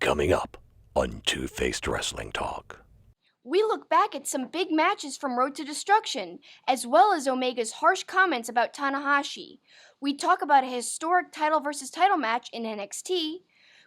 Coming up on Two-Faced Wrestling Talk. We look back at some big matches from Road to Destruction, as well as Omega's harsh comments about Tanahashi. We talk about a historic title versus title match in NXT.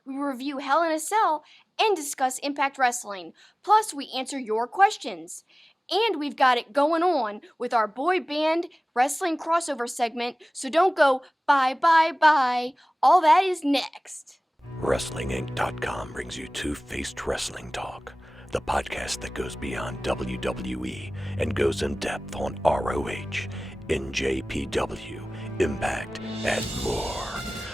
We review Hell in a Cell and discuss Impact Wrestling. Plus, we answer your questions. And we've got it going on with our boy band wrestling crossover segment, so don't go bye bye bye. All that is next. WrestlingInc.com brings you Two-Faced Wrestling Talk, the podcast that goes beyond WWE and goes in depth on ROH, NJPW, Impact, and more.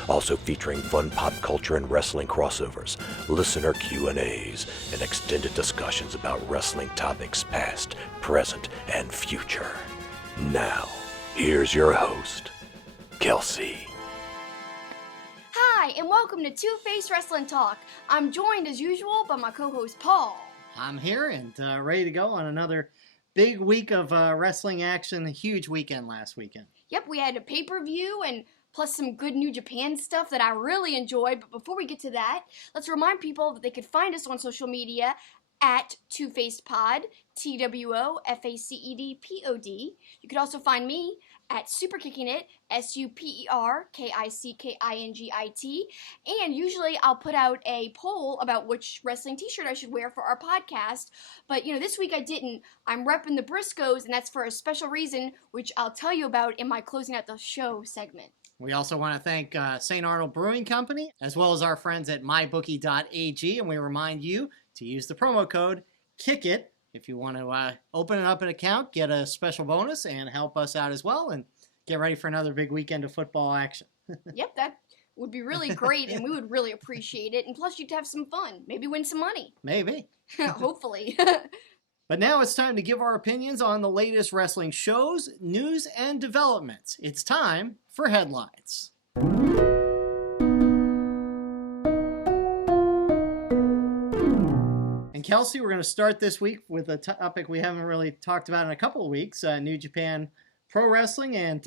Also featuring fun pop culture and wrestling crossovers, listener Q&As, and extended discussions about wrestling topics past, present, and future. Now, here's your host, Kelsi. Hi, and welcome to Two-Faced Wrestling Talk. I'm joined, as usual, by my co-host, Paul. I'm here and ready to go on another big week of wrestling action. A huge weekend last weekend. Yep, we had a pay-per-view and plus some good New Japan stuff that I really enjoyed. But before we get to that, let's remind people that they could find us on social media at Two-Faced-Pod, TWOFACEDPOD. You could also find me at SuperKickingIt, SuperKickingIt. And usually I'll put out a poll about which wrestling t-shirt I should wear for our podcast. But, this week I didn't. I'm repping the Briscoes, and that's for a special reason, which I'll tell you about in my Closing Out the Show segment. We also want to thank St. Arnold Brewing Company, as well as our friends at mybookie.ag, and we remind you to use the promo code KICKIT if you want to open up an account, get a special bonus, and help us out as well, and get ready for another big weekend of football action. Yep, that would be really great, and we would really appreciate it, and plus you'd have some fun, maybe win some money. Maybe. Hopefully. But now it's time to give our opinions on the latest wrestling shows, news, and developments. It's time for headlines. And Kelsi, we're going to start this week with a topic we haven't really talked about in a couple of weeks, New Japan Pro Wrestling, and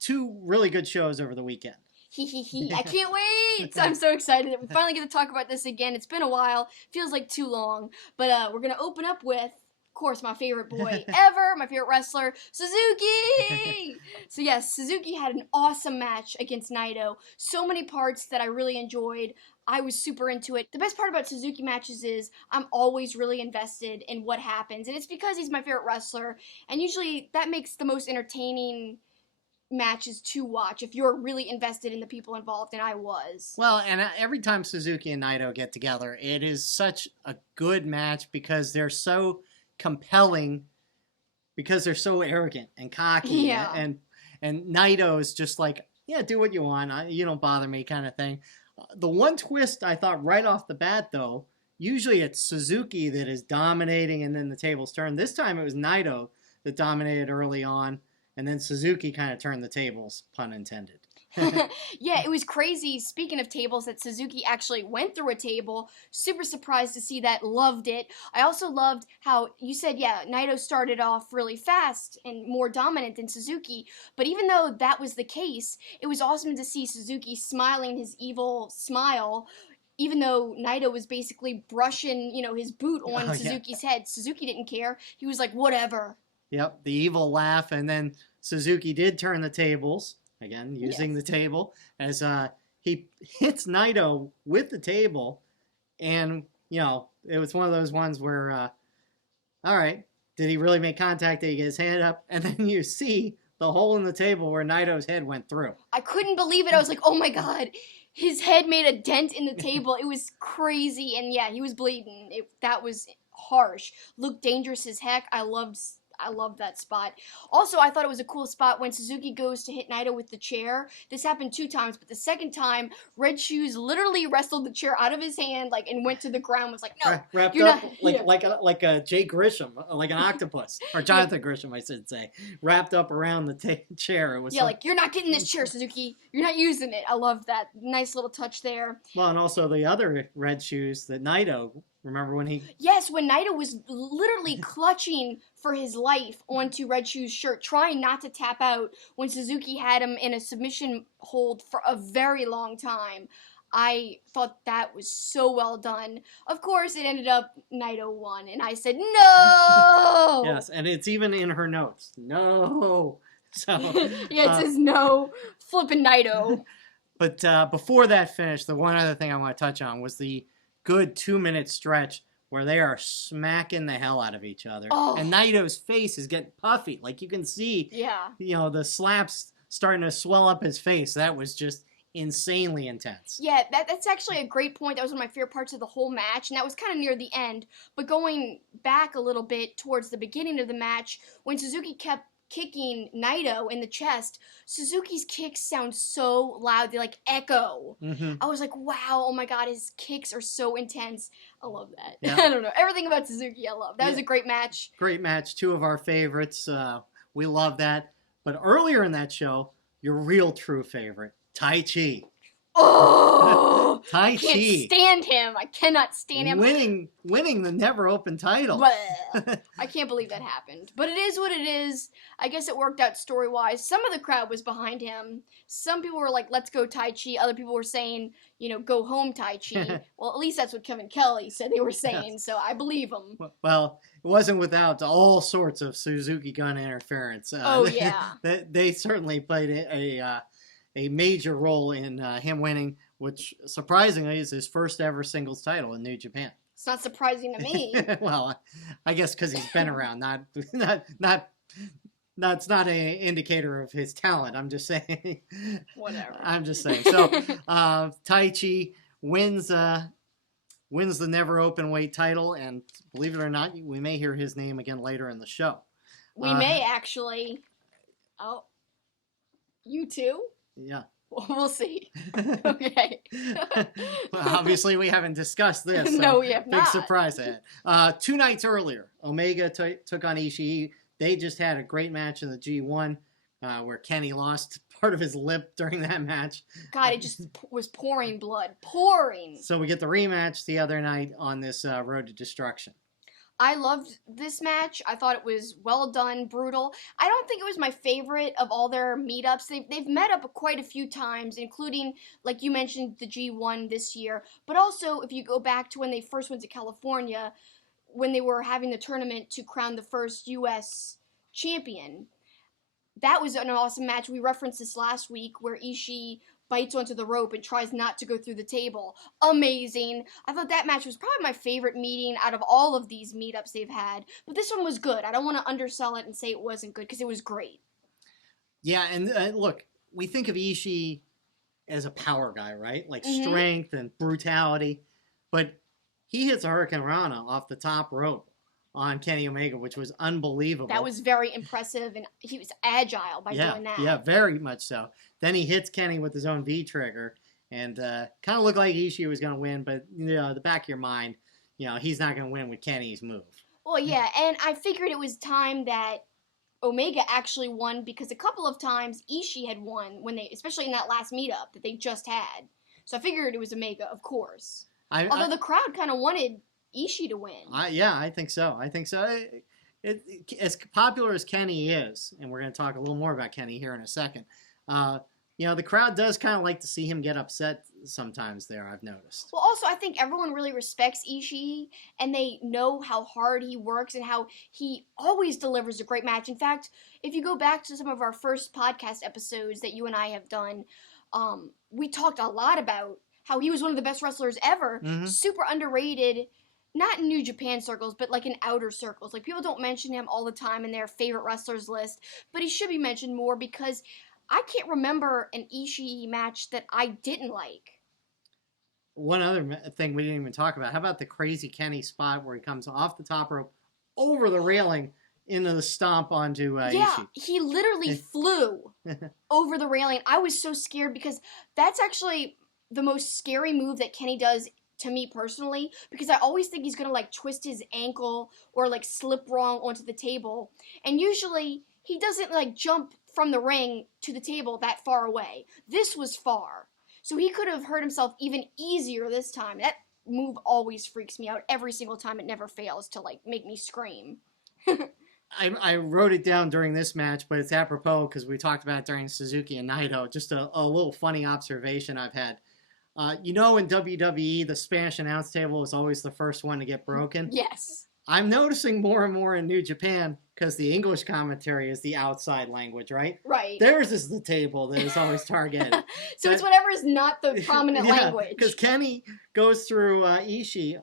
two really good shows over the weekend. I can't wait! I'm so excited that we finally get to talk about this again. It's been a while. Feels like too long. But we're going to open up with, of course, my favorite boy ever, my favorite wrestler, Suzuki! So yes, Suzuki had an awesome match against Naito. So many parts that I really enjoyed. I was super into it. The best part about Suzuki matches is I'm always really invested in what happens. And it's because he's my favorite wrestler. And usually that makes the most entertaining matches to watch if you're really invested in the people involved, and I was. Well, and every time Suzuki and Naito get together, it is such a good match because they're so compelling, because they're so arrogant and cocky. Yeah. And Naito is just like, yeah, do what you want. You don't bother me kind of thing. The one twist I thought right off the bat, though, usually it's Suzuki that is dominating and then the tables turn. This time it was Naito that dominated early on. And then Suzuki kind of turned the tables, pun intended. Yeah, it was crazy. Speaking of tables, that Suzuki actually went through a table. Super surprised to see that. Loved it. I also loved how you said, yeah, Naito started off really fast and more dominant than Suzuki. But even though that was the case, it was awesome to see Suzuki smiling his evil smile. Even though Naito was basically brushing, his boot on Suzuki's head. Suzuki didn't care. He was like, whatever. Yep, the evil laugh, and then Suzuki did turn the tables, again, using the table, as he hits Naito with the table, and, it was one of those ones where, all right, did he really make contact? Did he get his hand up? And then you see the hole in the table where Naito's head went through. I couldn't believe it. I was like, oh my god, his head made a dent in the table. It was crazy, and yeah, he was bleeding. That was harsh. Looked dangerous as heck. I loved that spot. Also, I thought it was a cool spot when Suzuki goes to hit Naito with the chair. This happened 2 times, but the second time, Red Shoes literally wrestled the chair out of his hand, and went to the ground. Was like, no, wrapped you're up not, like a Jay Grisham, like an octopus, or Jonathan Grisham, I should say, wrapped up around the chair. It was you're not getting this chair, Suzuki. You're not using it. I love that nice little touch there. Well, and also the other Red Shoes that Naito. Remember when he... Yes, when Naito was literally clutching for his life onto Red Shoes' shirt, trying not to tap out when Suzuki had him in a submission hold for a very long time. I thought that was so well done. Of course, it ended up Naito won, and I said, no! Yes, and it's even in her notes. No! So, yeah, it says no, flipping Naito. But before that finished, the one other thing I want to touch on was the good 2-minute stretch where they are smacking the hell out of each other. Oh. And Naito's face is getting puffy. Like you can see, the slaps starting to swell up his face. That was just insanely intense. Yeah, that's actually a great point. That was one of my favorite parts of the whole match, and that was kind of near the end. But going back a little bit towards the beginning of the match, when Suzuki kept kicking Naito in the chest, Suzuki's kicks sound so loud. They like echo. Mm-hmm. I was like, wow, oh my god, his kicks are so intense. I love that. Yeah. I don't know. Everything about Suzuki I love. That was a great match. Great match. 2 of our favorites. We love that. But earlier in that show, your real true favorite, Tai Chi. Oh, Tai I Chi. can't stand him. I cannot stand him. Winning the never open title. I can't believe that happened. But it is what it is. I guess it worked out story-wise. Some of the crowd was behind him. Some people were like, let's go Tai Chi. Other people were saying, go home Tai Chi. Well, at least that's what Kevin Kelly said they were saying, yes. So I believe him. Well, it wasn't without all sorts of Suzuki gun interference. Oh, yeah. They certainly played a major role in him winning, which surprisingly is his first ever singles title in New Japan. It's not surprising to me. Well, I guess because he's been around, that's not an indicator of his talent. I'm just saying. Whatever. I'm just saying. So, Tai Chi wins the never open weight title, and believe it or not, we may hear his name again later in the show. We may actually. Oh, you too? Yeah. We'll see. Okay. Well, obviously, we haven't discussed this. So no, we have not. Big surprise ahead. 2 nights earlier, Omega took on Ishii. They just had a great match in the G1 where Kenny lost part of his lip during that match. God, it just was pouring blood. Pouring. So we get the rematch the other night on this Road to Destruction. I loved this match. I thought it was well done, brutal. I don't think it was my favorite of all their meetups. They've met up quite a few times, including, like you mentioned, the G1 this year. But also, if you go back to when they first went to California, when they were having the tournament to crown the first U.S. champion. That was an awesome match. We referenced this last week where Ishii bites onto the rope and tries not to go through the table. Amazing. I thought that match was probably my favorite meeting out of all of these meetups they've had. But this one was good. I don't want to undersell it and say it wasn't good because it was great. Yeah, and look, we think of Ishii as a power guy, right? Like Mm-hmm. strength and brutality. But he hits a Hurricane Rana off the top rope on Kenny Omega, which was unbelievable. That was very impressive, and he was agile by doing that. Yeah, very much so. Then he hits Kenny with his own V-trigger, and kind of looked like Ishii was going to win, but the back of your mind, he's not going to win with Kenny's move. Well, yeah, and I figured it was time that Omega actually won because a couple of times Ishii had won especially in that last meetup that they just had. So I figured it was Omega, of course. Although the crowd kind of wanted Ishii to win. I think so. As popular as Kenny is, and we're going to talk a little more about Kenny here in a second, the crowd does kind of like to see him get upset sometimes there, I've noticed. Well, also, I think everyone really respects Ishii, and they know how hard he works and how he always delivers a great match. In fact, if you go back to some of our first podcast episodes that you and I have done, we talked a lot about how he was one of the best wrestlers ever, super underrated, not in New Japan circles, but like in outer circles. Like, people don't mention him all the time in their favorite wrestlers list, but he should be mentioned more because I can't remember an Ishii match that I didn't like. One other thing we didn't even talk about, how about the crazy Kenny spot where he comes off the top rope, over the railing, into the stomp onto Ishii? Yeah, he literally flew over the railing. I was so scared because that's actually the most scary move that Kenny does to me personally, because I always think he's going to like twist his ankle or like slip wrong onto the table. And usually he doesn't like jump from the ring to the table that far away. This was far. So he could have hurt himself even easier this time. That move always freaks me out every single time. It never fails to like make me scream. I wrote it down during this match, but it's apropos because we talked about it during Suzuki and Naito. Just a little funny observation I've had. You know, in WWE, the Spanish announce table is always the first one to get broken. Yes. I'm noticing more and more in New Japan because the English commentary is the outside language, right? Right. Theirs is the table that is always targeted. So it's whatever is not the prominent language. Because Kenny goes through Ishii.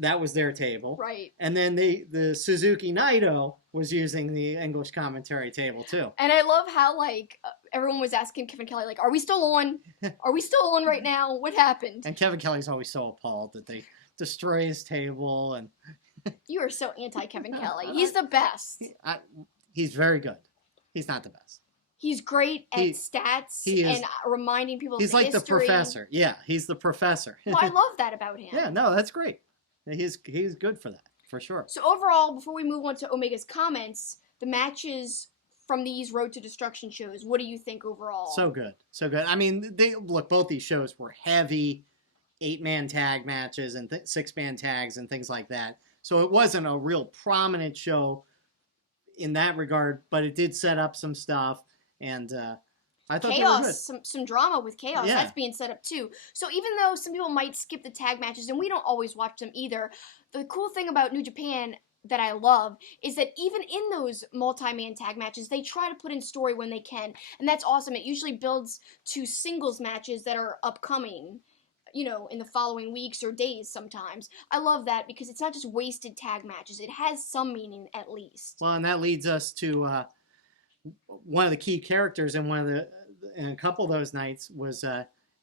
That was their table. Right. And then the Suzuki Naito was using the English commentary table too. And I love how, like, everyone was asking Kevin Kelly, like, are we still on? Are we still on right now? What happened? And Kevin Kelly's always so appalled that they destroy his table. And You are so anti-Kevin Kelly. He's the best. He's very good. He's not the best. He's great at stats and reminding people of He's like history. the professor. Yeah, he's the professor. Well, I love that about him. Yeah, no, that's great. He's good for that, for sure. So overall, before we move on to Omega's comments, the matches from these Road to Destruction shows, what do you think overall? So good. So good. I mean, both these shows were heavy 8-man tag matches and 6-man tags and things like that. So it wasn't a real prominent show in that regard, but it did set up some stuff, and I thought Chaos, they were good. some drama with Chaos, Yeah. that's being set up too. So even though some people might skip the tag matches, and we don't always watch them either, the cool thing about New Japan that I love is that even in those multi-man tag matches, they try to put in story when they can, and that's awesome. It usually builds to singles matches that are upcoming, you know, in the following weeks or days sometimes. I love that because it's not just wasted tag matches. It has some meaning at least. Well, and that leads us to one of the key characters in in a couple of those nights was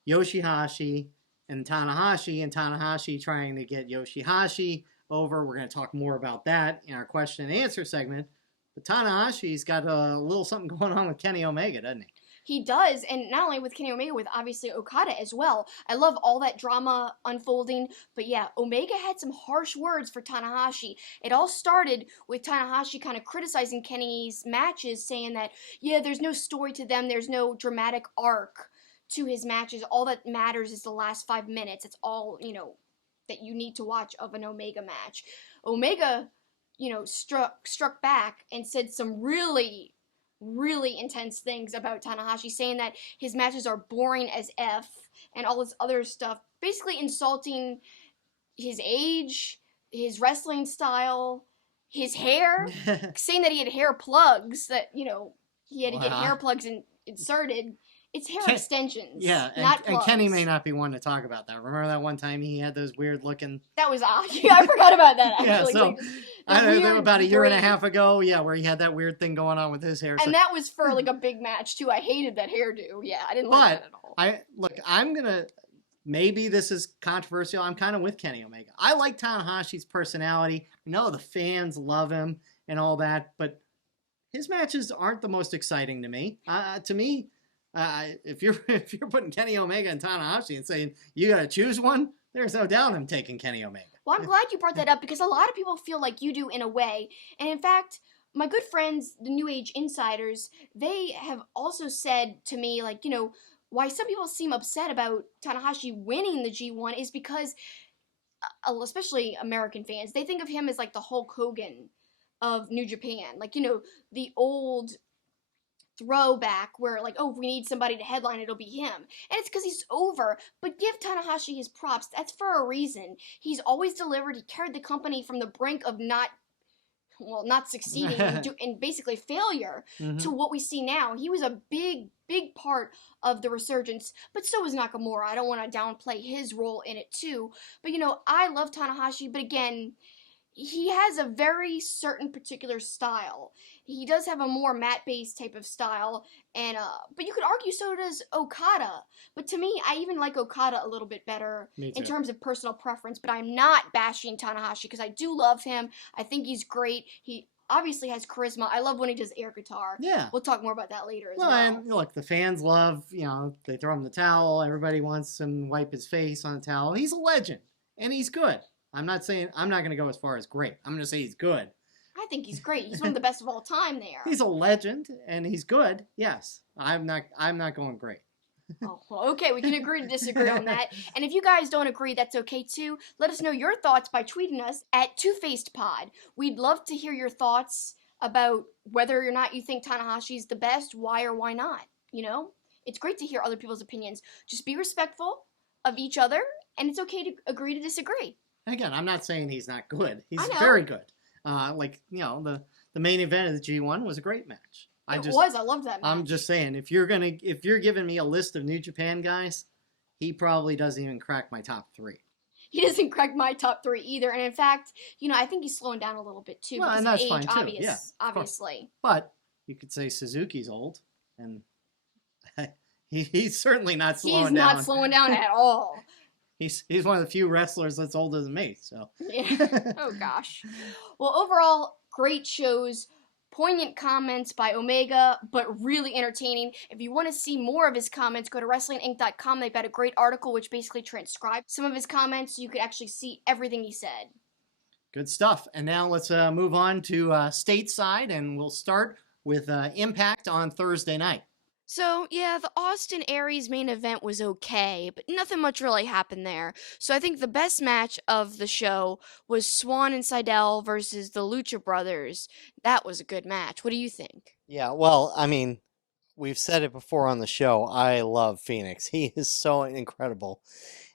Yoshihashi and Tanahashi trying to get Yoshihashi over. We're going to talk more about that in our question and answer segment. But Tanahashi's got a little something going on with Kenny Omega, doesn't he? He does, and not only with Kenny Omega, with obviously Okada as well. I love all that drama unfolding, but yeah, Omega had some harsh words for Tanahashi. It all started with Tanahashi kind of criticizing Kenny's matches, saying that, yeah, there's no story to them, there's no dramatic arc to his matches. All that matters is the last 5 minutes. It's all, you know, that you need to watch of an Omega match. Omega, you know, struck back and said some really intense things about Tanahashi, saying that his matches are boring as F and all this other stuff, basically insulting his age, his wrestling style, his hair, saying that he had hair plugs, that, you know, he had to get hair plugs inserted. It's hair extensions, yeah, not plugs. And Kenny may not be one to talk about that. Remember that one time he had those weird looking... That was odd. Yeah, I forgot about that, actually. Yeah, so, like, I don't know, about a year and a braid. half ago, yeah, where he had that weird thing going on with his hair. And that was for, like, a big match, too. I hated that hairdo. Yeah, I didn't like that at all. I'm going to... Maybe this is controversial. I'm kind of with Kenny Omega. I like Tanahashi's personality. No, the fans love him and all that, but his matches aren't the most exciting to me. To me... if you're putting Kenny Omega and Tanahashi and saying you got to choose one, there's no doubt I'm taking Kenny Omega. Well, I'm glad you brought that up because a lot of people feel like you do in a way. And in fact, my good friends, the New Age Insiders, they have also said to me, like, you know, why some people seem upset about Tanahashi winning the G1 is because, especially American fans, they think of him as like the Hulk Hogan of New Japan. Like, you know, the old throwback where, like, oh, if we need somebody to headline, it'll be him. And it's because he's over. But give Tanahashi his props. That's for a reason. He's always delivered. He carried the company from the brink of not succeeding and basically failure to what we see now. He was a big part of the resurgence, but so was Nakamura. I don't want to downplay his role in it too. But, you know, I love Tanahashi, but again, he has a very certain particular style. He does have a more mat-based type of style, and but you could argue so does Okada. But to me, I even like Okada a little bit better in terms of personal preference. But I'm not bashing Tanahashi because I do love him. I think he's great. He obviously has charisma. I love when he does air guitar. Yeah. We'll talk more about that later as well. And look, the fans love, you know, they throw him the towel. Everybody wants him to wipe his face on the towel. He's a legend, and he's good. I'm not going to go as far as great. I'm going to say he's good. I think he's great. He's one of the best of all time there. He's a legend, and he's good. Yes. I'm not going great. Oh, well, okay. We can agree to disagree on that. And if you guys don't agree, that's okay too. Let us know your thoughts by tweeting us at TwoFacedPod. We'd love to hear your thoughts about whether or not you think Tanahashi's the best, why or why not. You know? It's great to hear other people's opinions. Just be respectful. of each other, and it's okay to agree to disagree. Again, I'm not saying he's not good. He's I know. very good. The main event of the G1 was a great match. I loved that match. I'm just saying, if you're giving me a list of New Japan guys, he probably doesn't even crack my top 3. He doesn't crack my top 3 either, and in fact, I think he's slowing down a little bit too. Well, because and that's of age, fine too. obviously. But you could say Suzuki's old, and he's certainly not slowing down. He's not slowing down at all. He's one of the few wrestlers that's older than me. So. Yeah. Oh gosh. Well, overall, great shows. Poignant comments by Omega, but really entertaining. If you want to see more of his comments, go to WrestlingInc.com. They've got a great article which basically transcribes some of his comments, so you could actually see everything he said. Good stuff. And now let's move on to stateside, and we'll start with Impact on Thursday night. So, yeah, the Austin Aries main event was okay, but nothing much really happened there. So I think the best match of the show was Swan and Seidel versus the Lucha Brothers. That was a good match. What do you think? Yeah, well, I mean, we've said it before on the show. I love Phoenix. He is so incredible.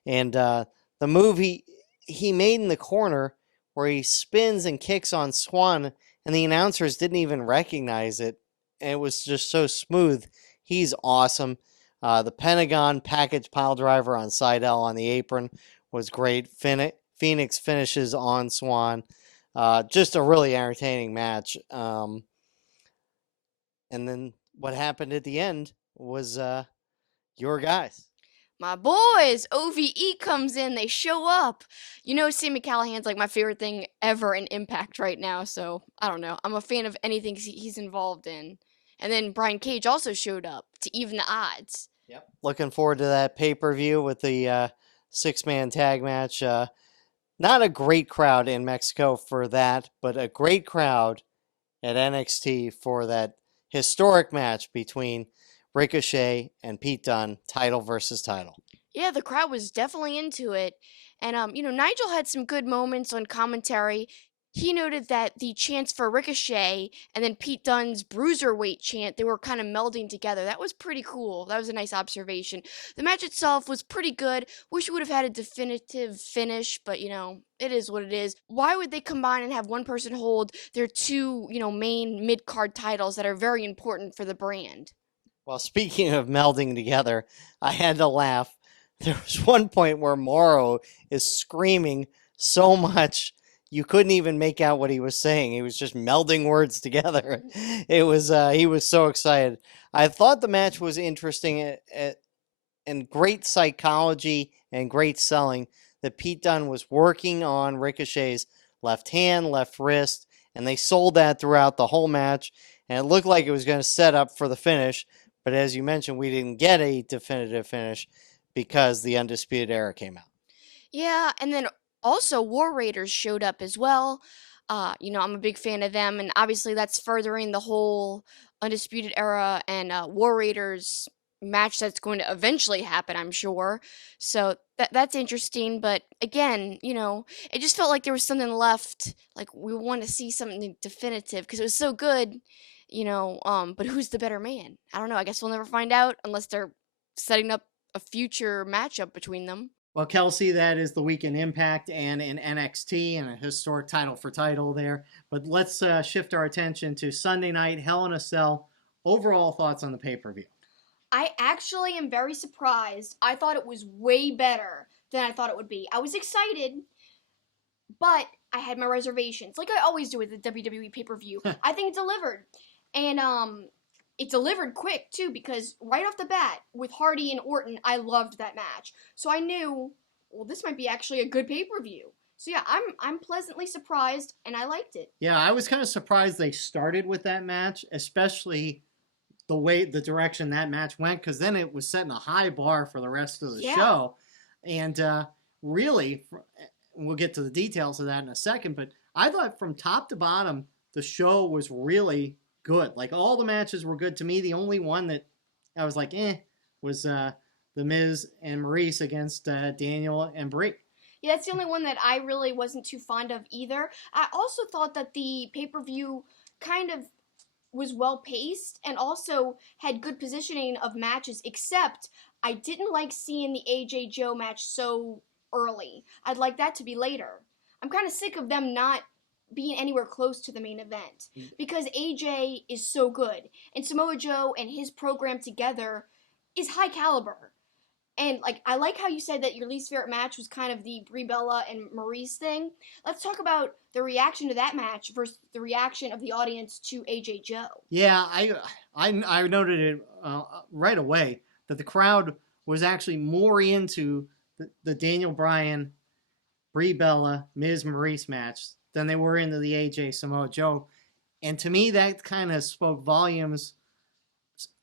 And the move he made in the corner where he spins and kicks on Swan, and the announcers didn't even recognize it. And it was just so smooth. He's awesome. The Pentagon package pile driver on Seidel on the apron was great. Phoenix finishes on Swan. Just a really entertaining match. And then what happened at the end was your guys. My boys, OVE comes in, they show up. Sammy Callahan's like my favorite thing ever in Impact right now, so I don't know. I'm a fan of anything he's involved in. And then Brian Cage also showed up to even the odds. Yep. Looking forward to that pay-per-view with the 6-man tag match. Not a great crowd in Mexico for that, but a great crowd at NXT for that historic match between Ricochet and Pete Dunne, title versus title. Yeah, the crowd was definitely into it. And, Nigel had some good moments on commentary. He noted that the chants for Ricochet and then Pete Dunne's bruiserweight chant, they were kind of melding together. That was pretty cool. That was a nice observation. The match itself was pretty good. Wish we would have had a definitive finish, but, it is what it is. Why would they combine and have one person hold their two, main mid-card titles that are very important for the brand? Well, speaking of melding together, I had to laugh. There was one point where Morrow is screaming so much you couldn't even make out what he was saying. He was just melding words together. It was he was so excited. I thought the match was interesting and great psychology and great selling that Pete Dunne was working on Ricochet's left hand, left wrist, and they sold that throughout the whole match. And it looked like it was going to set up for the finish. But as you mentioned, we didn't get a definitive finish because the Undisputed Era came out. Yeah, and then also, War Raiders showed up as well. I'm a big fan of them, and obviously that's furthering the whole Undisputed Era and War Raiders match that's going to eventually happen, I'm sure. So that's interesting, but again, it just felt like there was something left. Like we want to see something definitive because it was so good, but who's the better man? I don't know. I guess we'll never find out unless they're setting up a future matchup between them. Well, Kelsi, that is the week in Impact and in NXT and a historic title for title there. But let's shift our attention to Sunday night, Hell in a Cell. Overall thoughts on the pay-per-view? I actually am very surprised. I thought it was way better than I thought it would be. I was excited, but I had my reservations, like I always do with the WWE pay-per-view. I think it delivered. And it delivered quick, too, because right off the bat, with Hardy and Orton, I loved that match. So I knew, well, this might be actually a good pay-per-view. So yeah, I'm pleasantly surprised, and I liked it. Yeah, I was kind of surprised they started with that match, especially the direction that match went, because then it was setting a high bar for the rest of the show. And really, we'll get to the details of that in a second, but I thought from top to bottom, the show was really good. Like, all the matches were good to me. The only one that I was like, was The Miz and Maurice against Daniel and Brie. Yeah, that's the only one that I really wasn't too fond of either. I also thought that the pay-per-view kind of was well-paced and also had good positioning of matches, except I didn't like seeing the AJ Joe match so early. I'd like that to be later. I'm kind of sick of them not being anywhere close to the main event because AJ is so good, and Samoa Joe and his program together is high caliber. And like I like how you said that your least favorite match was kind of the Brie Bella and Maurice thing. Let's talk about the reaction to that match versus the reaction of the audience to AJ Joe. Yeah, I noted it right away that the crowd was actually more into the Daniel Bryan, Brie Bella, Miz Maurice match than they were into the AJ Samoa Joe. And to me, that kind of spoke volumes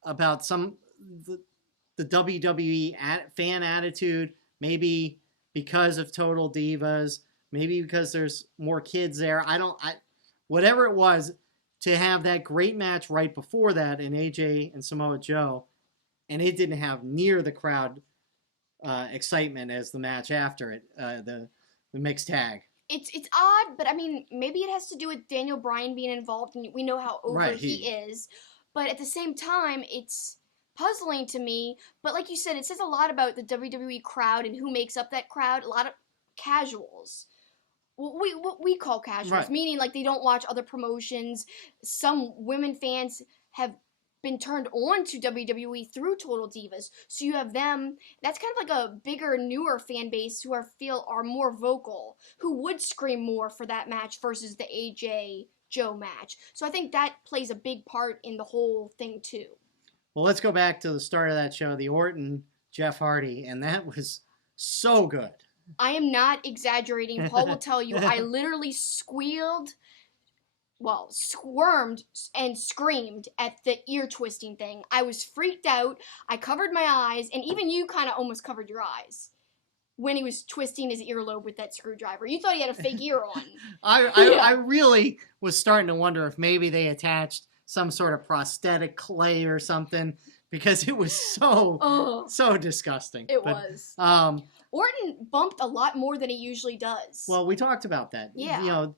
about the WWE fan attitude, maybe because of Total Divas, maybe because there's more kids there. Whatever it was, to have that great match right before that in AJ and Samoa Joe, and it didn't have near the crowd excitement as the match after it, the mixed tag. It's odd, but I mean, maybe it has to do with Daniel Bryan being involved, and we know how over he is. But at the same time, it's puzzling to me. But like you said, it says a lot about the WWE crowd and who makes up that crowd. A lot of casuals. What we call casuals, right. Meaning like they don't watch other promotions. Some women fans have been turned on to WWE through Total Divas. So you have them. That's kind of like a bigger, newer fan base who are more vocal, who would scream more for that match versus the AJ Joe match. So I think that plays a big part in the whole thing too. Well, let's go back to the start of that show, the Orton, Jeff Hardy, and that was so good. I am not exaggerating. Paul will tell you, I literally squirmed and screamed at the ear twisting thing. I was freaked out. I covered my eyes, and even you kind of almost covered your eyes when he was twisting his earlobe with that screwdriver. You thought he had a fake ear on. I really was starting to wonder if maybe they attached some sort of prosthetic clay or something, because it was so disgusting. It was. Orton bumped a lot more than he usually does. Well, we talked about that. Yeah. You know,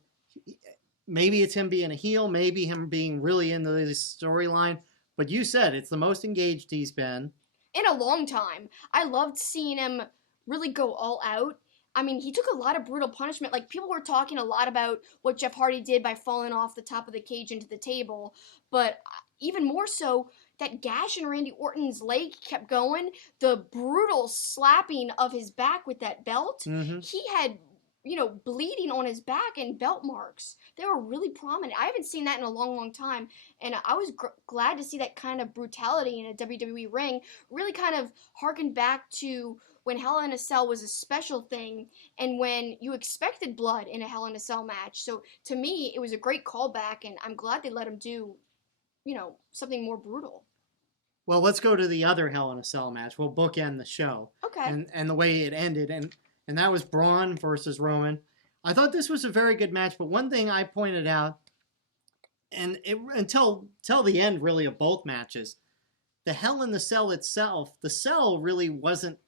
maybe it's him being a heel, maybe him being really into this storyline, but you said it's the most engaged he's been in a long time. I loved seeing him really go all out. I mean, he took a lot of brutal punishment. Like, people were talking a lot about what Jeff Hardy did by falling off the top of the cage into the table. But even more so, that gash in Randy Orton's leg kept going. The brutal slapping of his back with that belt. Mm-hmm. He had, bleeding on his back and belt marks. They were really prominent. I haven't seen that in a long, long time. And I was glad to see that kind of brutality in a WWE ring. Really kind of harkened back to when Hell in a Cell was a special thing, and when you expected blood in a Hell in a Cell match. So, to me, it was a great callback, and I'm glad they let him do, something more brutal. Well, let's go to the other Hell in a Cell match. We'll bookend the show. Okay. And the way it ended, and that was Braun versus Roman. I thought this was a very good match, but one thing I pointed out, and until the end, really, of both matches, the Hell in the Cell itself, the cell really wasn't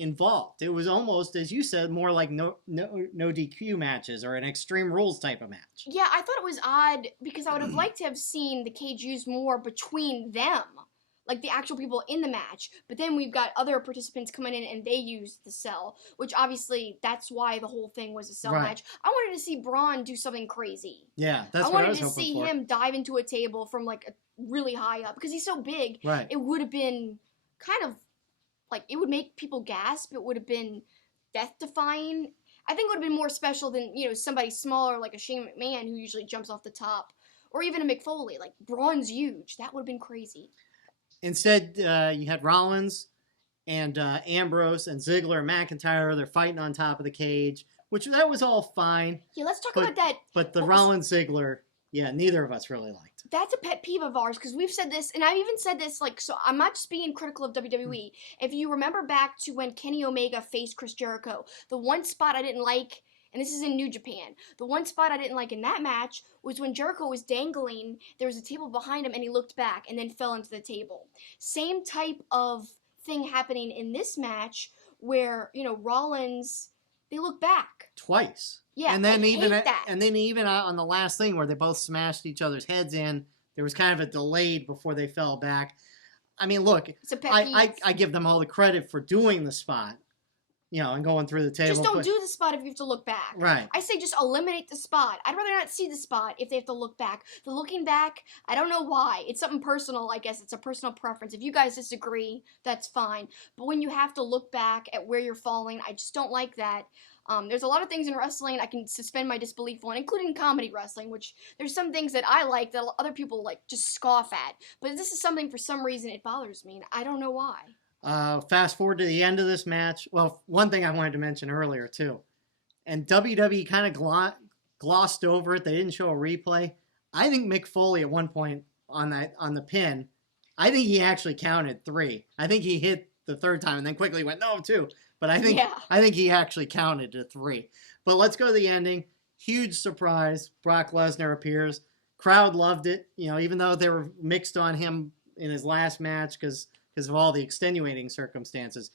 involved. It was almost, as you said, more like no DQ matches or an Extreme Rules type of match. Yeah, I thought it was odd because I would have liked to have seen the cage used more between them, like the actual people in the match. But then we've got other participants coming in and they use the cell, which obviously that's why the whole thing was a cell match. I wanted to see Braun do something crazy. Yeah, that's what I was hoping for. I wanted to see him dive into a table from like really high up because he's so big. Right. It would have been kind of like, it would make people gasp. It would have been death-defying. I think it would have been more special than, somebody smaller like a Shane McMahon who usually jumps off the top. Or even a McFoley. Like, Braun's huge. That would have been crazy. Instead, you had Rollins and Ambrose and Ziggler and McIntyre. They're fighting on top of the cage, which that was all fine. Yeah, let's talk about that. But the Rollins-Ziggler, neither of us really liked. That's a pet peeve of ours, because we've said this, and I've even said this, so I'm not just being critical of WWE. If you remember back to when Kenny Omega faced Chris Jericho, the one spot I didn't like, and this is in New Japan, the one spot I didn't like in that match was when Jericho was dangling, there was a table behind him, and he looked back and then fell into the table. Same type of thing happening in this match, where, Rollins, they look back. Twice. Yeah, and then even on the last thing where they both smashed each other's heads in, there was kind of a delay before they fell back. I mean, look, It's a pet I peeve. give them all the credit for doing the spot, and going through the table. Just don't do the spot if you have to look back. Right. I say just eliminate the spot. I'd rather not see the spot if they have to look back. The looking back, I don't know why. It's something personal, I guess. It's a personal preference. If you guys disagree, that's fine. But when you have to look back at where you're falling, I just don't like that. There's a lot of things in wrestling I can suspend my disbelief on, including comedy wrestling, which there's some things that I like that other people like just scoff at. But this is something, for some reason, it bothers me, and I don't know why. Fast forward to the end of this match. Well, one thing I wanted to mention earlier, too. And WWE kind of glossed over it. They didn't show a replay. I think Mick Foley at one point on the pin, I think he actually counted 3. I think he hit the 3rd time and then quickly went, no, 2. But I think he actually counted to 3. But let's go to the ending. Huge surprise. Brock Lesnar appears. Crowd loved it. Even though they were mixed on him in his last match because of all the extenuating circumstances,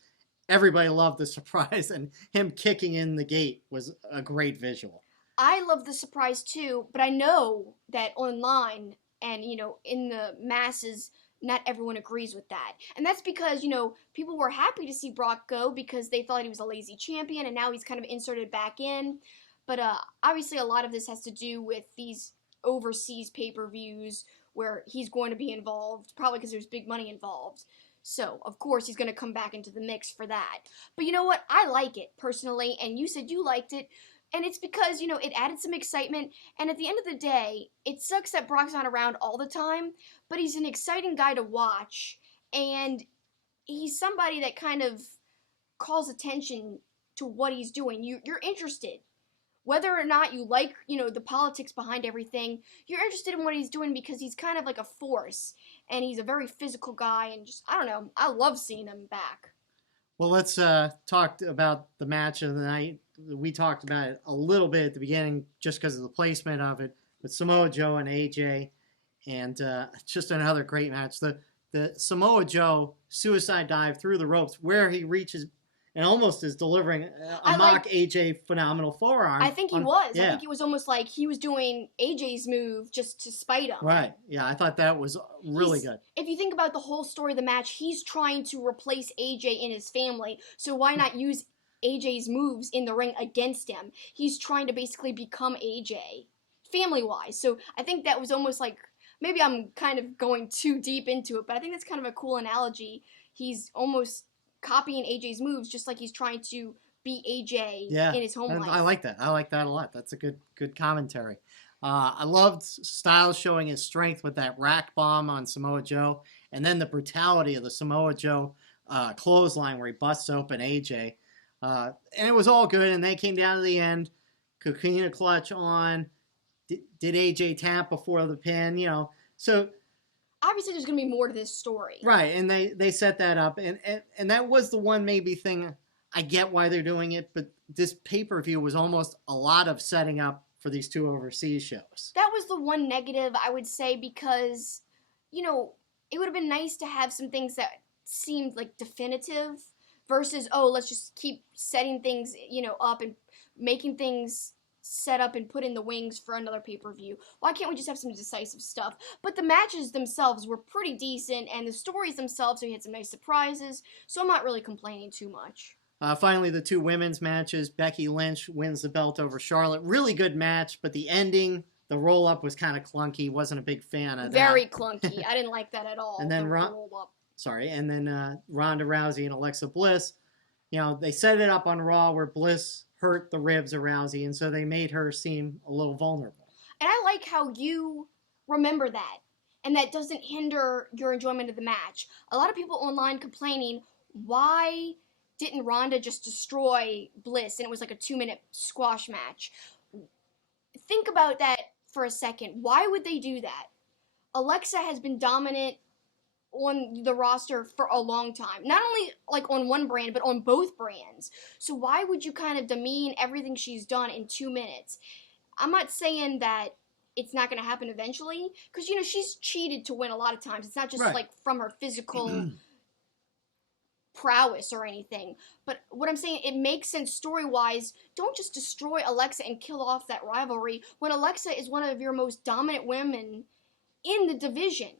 everybody loved the surprise, and him kicking in the gate was a great visual. I love the surprise too, but I know that online and in the masses, not everyone agrees with that. And that's because, people were happy to see Brock go because they thought he was a lazy champion, and now he's kind of inserted back in. But obviously a lot of this has to do with these overseas pay-per-views where he's going to be involved, probably because there's big money involved. So, of course, he's going to come back into the mix for that. But you know what? I like it, personally, and you said you liked it. And it's because, it added some excitement. And at the end of the day, it sucks that Brock's not around all the time, but he's an exciting guy to watch. And he's somebody that kind of calls attention to what he's doing. You're interested. Whether or not you like, the politics behind everything, you're interested in what he's doing because he's kind of like a force. And he's a very physical guy. And just, I don't know, I love seeing him back. Well, let's talk about the match of the night. We talked about it a little bit at the beginning just because of the placement of it. But Samoa Joe and AJ, and just another great match. The Samoa Joe suicide dive through the ropes where he reaches and almost is delivering a mock AJ phenomenal forearm. I think he was. Yeah. I think it was almost like he was doing AJ's move just to spite him. Right. Yeah, I thought that was really good. If you think about the whole story of the match, he's trying to replace AJ in his family. So why not use AJ's moves in the ring against him? He's trying to basically become AJ, family-wise. So I think that was almost like, maybe I'm kind of going too deep into it, but I think that's kind of a cool analogy. He's almost copying AJ's moves just like he's trying to be AJ in his home life. I like that. I like that a lot. That's a good commentary. I loved Styles showing his strength with that rack bomb on Samoa Joe, and then the brutality of the Samoa Joe clothesline where he busts open AJ. And it was all good, and they came down to the end. Coquina clutch on. Did AJ tap before the pin? So obviously there's going to be more to this story. Right, and they set that up, and that was the one maybe thing. I get why they're doing it, but this pay-per-view was almost a lot of setting up for these 2 overseas shows. That was the one negative, I would say, because, it would have been nice to have some things that seemed like definitive versus, let's just keep setting things, up and making things set up and put in the wings for another pay-per-view. Why can't we just have some decisive stuff? But the matches themselves were pretty decent, and the stories themselves, we had some nice surprises, so I'm not really complaining too much. Finally, the 2 women's matches. Becky Lynch wins the belt over Charlotte. Really good match, but the ending, the roll-up was kind of clunky. Wasn't a big fan of that. Very clunky. I didn't like that at all. And then roll-up. Ronda Rousey and Alexa Bliss. They set it up on Raw where Bliss hurt the ribs of Rousey, and so they made her seem a little vulnerable. And I like how you remember that, and that doesn't hinder your enjoyment of the match. A lot of people online complaining, why didn't Ronda just destroy Bliss, and it was like a 2-minute squash match? Think about that for a second. Why would they do that? Alexa has been dominant on the roster for a long time. Not only like on one brand, but on both brands. So why would you kind of demean everything she's done in 2 minutes? I'm not saying that it's not going to happen eventually, because, she's cheated to win a lot of times. It's not just like from her physical prowess or anything. But what I'm saying, it makes sense story-wise. Don't just destroy Alexa and kill off that rivalry when Alexa is one of your most dominant women in the division.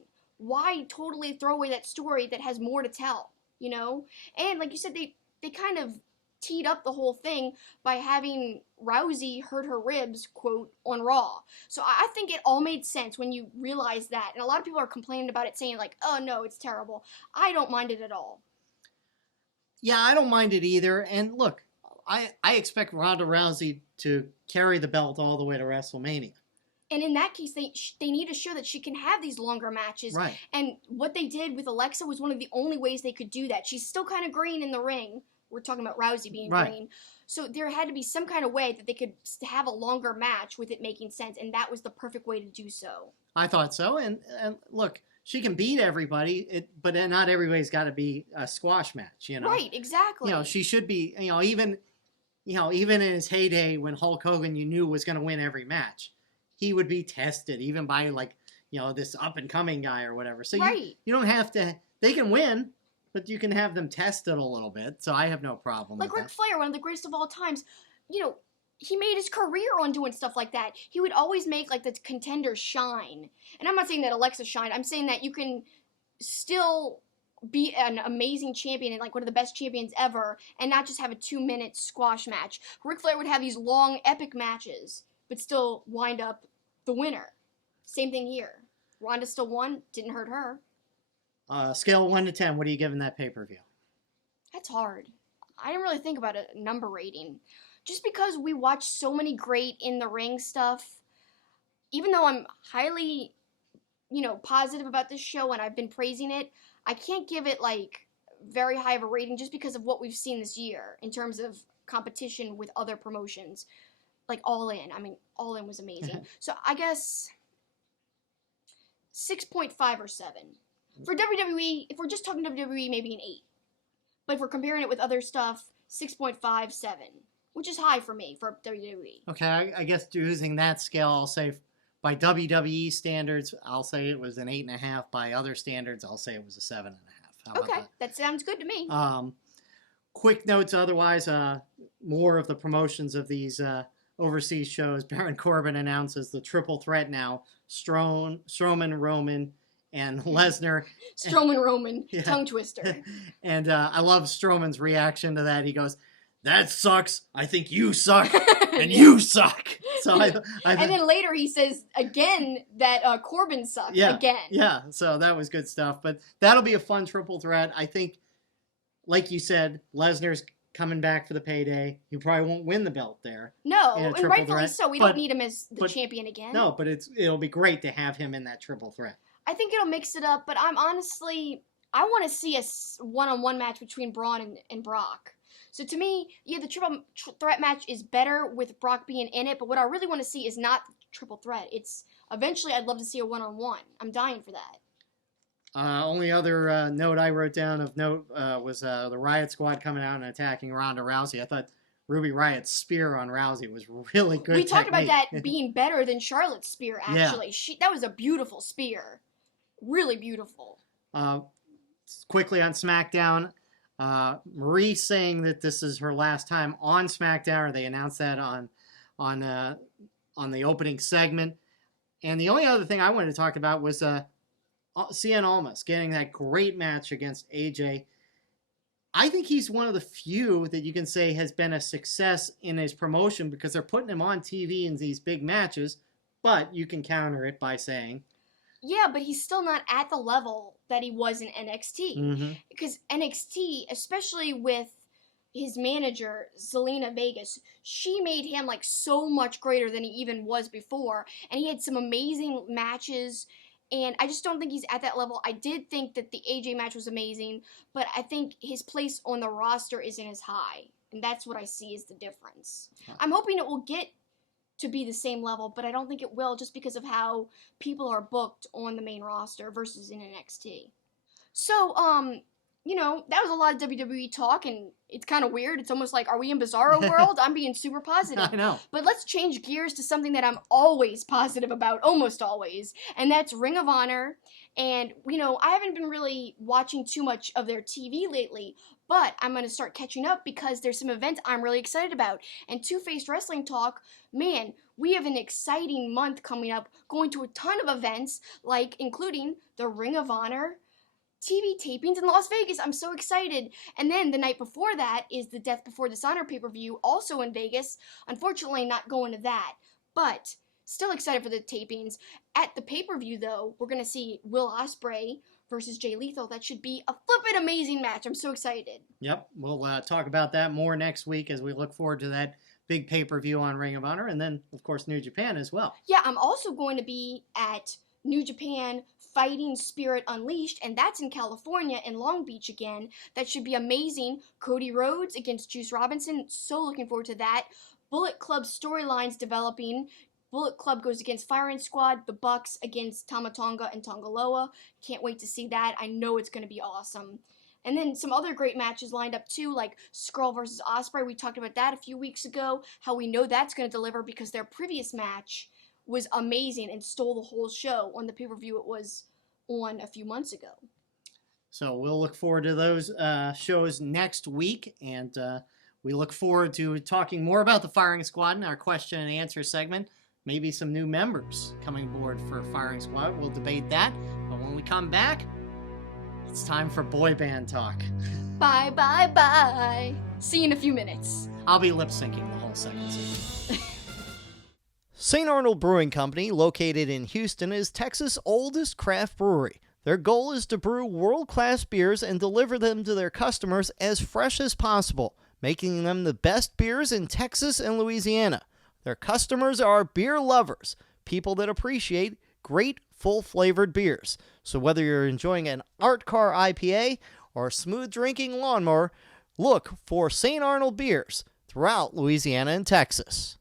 why totally throw away that story that has more to tell, you know? And like you said, they kind of teed up the whole thing by having Rousey hurt her ribs, quote, on Raw. So I think it all made sense when you realize that. And a lot of people are complaining about it, saying like, oh no, it's terrible. I don't mind it at all. Yeah, I don't mind it either. And look, I expect Ronda Rousey to carry the belt all the way to WrestleMania. And in that case, they need to show that she can have these longer matches. Right. And what they did with Alexa was one of the only ways they could do that. She's still kind of green in the ring. We're talking about Rousey being green. So there had to be some kind of way that they could have a longer match with it making sense. And that was the perfect way to do so. I thought so. And look, she can beat everybody, but not everybody's got to be a squash match, you know? Right, exactly. You know, she should be, even in his heyday when Hulk Hogan you knew was going to win every match, he would be tested even by this up and coming guy or whatever. So you don't have to, they can win, but you can have them tested a little bit. So I have no problem with that. Like Ric Flair, one of the greatest of all times, he made his career on doing stuff like that. He would always make like the contenders shine. And I'm not saying that Alexa shined. I'm saying that you can still be an amazing champion and like one of the best champions ever and not just have a 2-minute squash match. Ric Flair would have these long epic matches but still wind up the winner. Same thing here. Ronda still won. Didn't hurt her. Scale of 1 to 10, what are you giving that pay-per-view? That's hard. I didn't really think about a number rating. Just because we watch so many great in-the-ring stuff, even though I'm highly, positive about this show and I've been praising it, I can't give it, very high of a rating just because of what we've seen this year in terms of competition with other promotions. Like All In. I mean, All In was amazing. So I guess 6.5 or 7. For WWE, if we're just talking WWE, maybe an 8. But if we're comparing it with other stuff, 6.5, 7. Which is high for me, for WWE. Okay, I guess using that scale, I'll say by WWE standards, I'll say it was an 8.5. By other standards, I'll say it was a 7.5. Okay, that sounds good to me. Quick notes otherwise, more of the promotions of these overseas shows. Baron Corbin announces the triple threat now. Strowman, Roman, and Lesnar. Strowman, Roman, tongue twister. And I love Strowman's reaction to that. He goes, "That sucks. I think you suck, and you suck." So and then later he says again that Corbin sucks again. Yeah, so that was good stuff. But that'll be a fun triple threat. I think, like you said, Lesnar's coming back for the payday. He probably won't win the belt there. No, and rightfully threat. so. We don't need him as the champion again. No, but it'll be great to have him in that triple threat. I think it'll mix it up, but I want to see a one-on-one match between Braun and Brock. So to me, the triple threat match is better with Brock being in it, but what I really want to see is not the triple threat. It's eventually I'd love to see a one-on-one. I'm dying for that. Only other note I wrote down of note was the Riot Squad coming out and attacking Ronda Rousey. I thought Ruby Riot's spear on Rousey was really good. We talked about that being better than Charlotte's spear, actually. Yeah. That was a beautiful spear. Really beautiful. Quickly on SmackDown, Marie saying that this is her last time on SmackDown, or they announced that on the opening segment. And the only other thing I wanted to talk about was Cien Almas getting that great match against AJ. I think he's one of the few that you can say has been a success in his promotion because they're putting him on TV in these big matches, but you can counter it by saying, yeah, but he's still not at the level that he was in NXT. Mm-hmm. Because NXT, especially with his manager, Zelina Vegas, she made him so much greater than he even was before. And he had some amazing matches. And I just don't think he's at that level. I did think that the AJ match was amazing, but I think his place on the roster isn't as high. And that's what I see as the difference. I'm hoping it will get to be the same level, but I don't think it will just because of how people are booked on the main roster versus in NXT. So, that was a lot of WWE talk, and it's kind of weird. It's almost like, are we in Bizarro World? I'm being super positive. I know. But let's change gears to something that I'm always positive about, almost always, and that's Ring of Honor And, I haven't been really watching too much of their TV lately, but I'm going to start catching up because there's some events I'm really excited about. And Two-Faced Wrestling Talk, man, we have an exciting month coming up, going to a ton of events, like including the Ring of Honor TV tapings in Las Vegas. I'm so excited. And then the night before that is the Death Before Dishonor pay-per-view, also in Vegas. Unfortunately, not going to that, but still excited for the tapings. At the pay-per-view, though, we're going to see Will Ospreay versus Jay Lethal. That should be a flippin' amazing match. I'm so excited. Yep, we'll talk about that more next week as we look forward to that big pay-per-view on Ring of Honor, and then, of course, New Japan as well. Yeah, I'm also going to be at New Japan Fighting Spirit Unleashed, and that's in California, in Long Beach again. That should be amazing. Cody Rhodes against Juice Robinson. So looking forward to that. Bullet Club storylines developing. Bullet Club goes against Firing Squad. The Bucks against Tama Tonga and Tongaloa. Can't wait to see that. I know it's going to be awesome. And then some other great matches lined up too, like Skrull versus Ospreay. We talked about that a few weeks ago, how we know that's going to deliver because their previous match was amazing and stole the whole show on the pay-per-view it was on a few months ago. So we'll look forward to those shows next week, and we look forward to talking more about the Firing Squad in our question and answer segment. Maybe some new members coming aboard for Firing Squad. We'll debate that. But when we come back, it's time for boy band talk. Bye, bye, bye. See you in a few minutes. I'll be lip syncing the whole second season. St. Arnold Brewing Company, located in Houston, is Texas' oldest craft brewery. Their goal is to brew world-class beers and deliver them to their customers as fresh as possible, making them the best beers in Texas and Louisiana. Their customers are beer lovers, people that appreciate great, full-flavored beers. So whether you're enjoying an Art Car IPA or a smooth-drinking lawnmower, look for St. Arnold beers throughout Louisiana and Texas.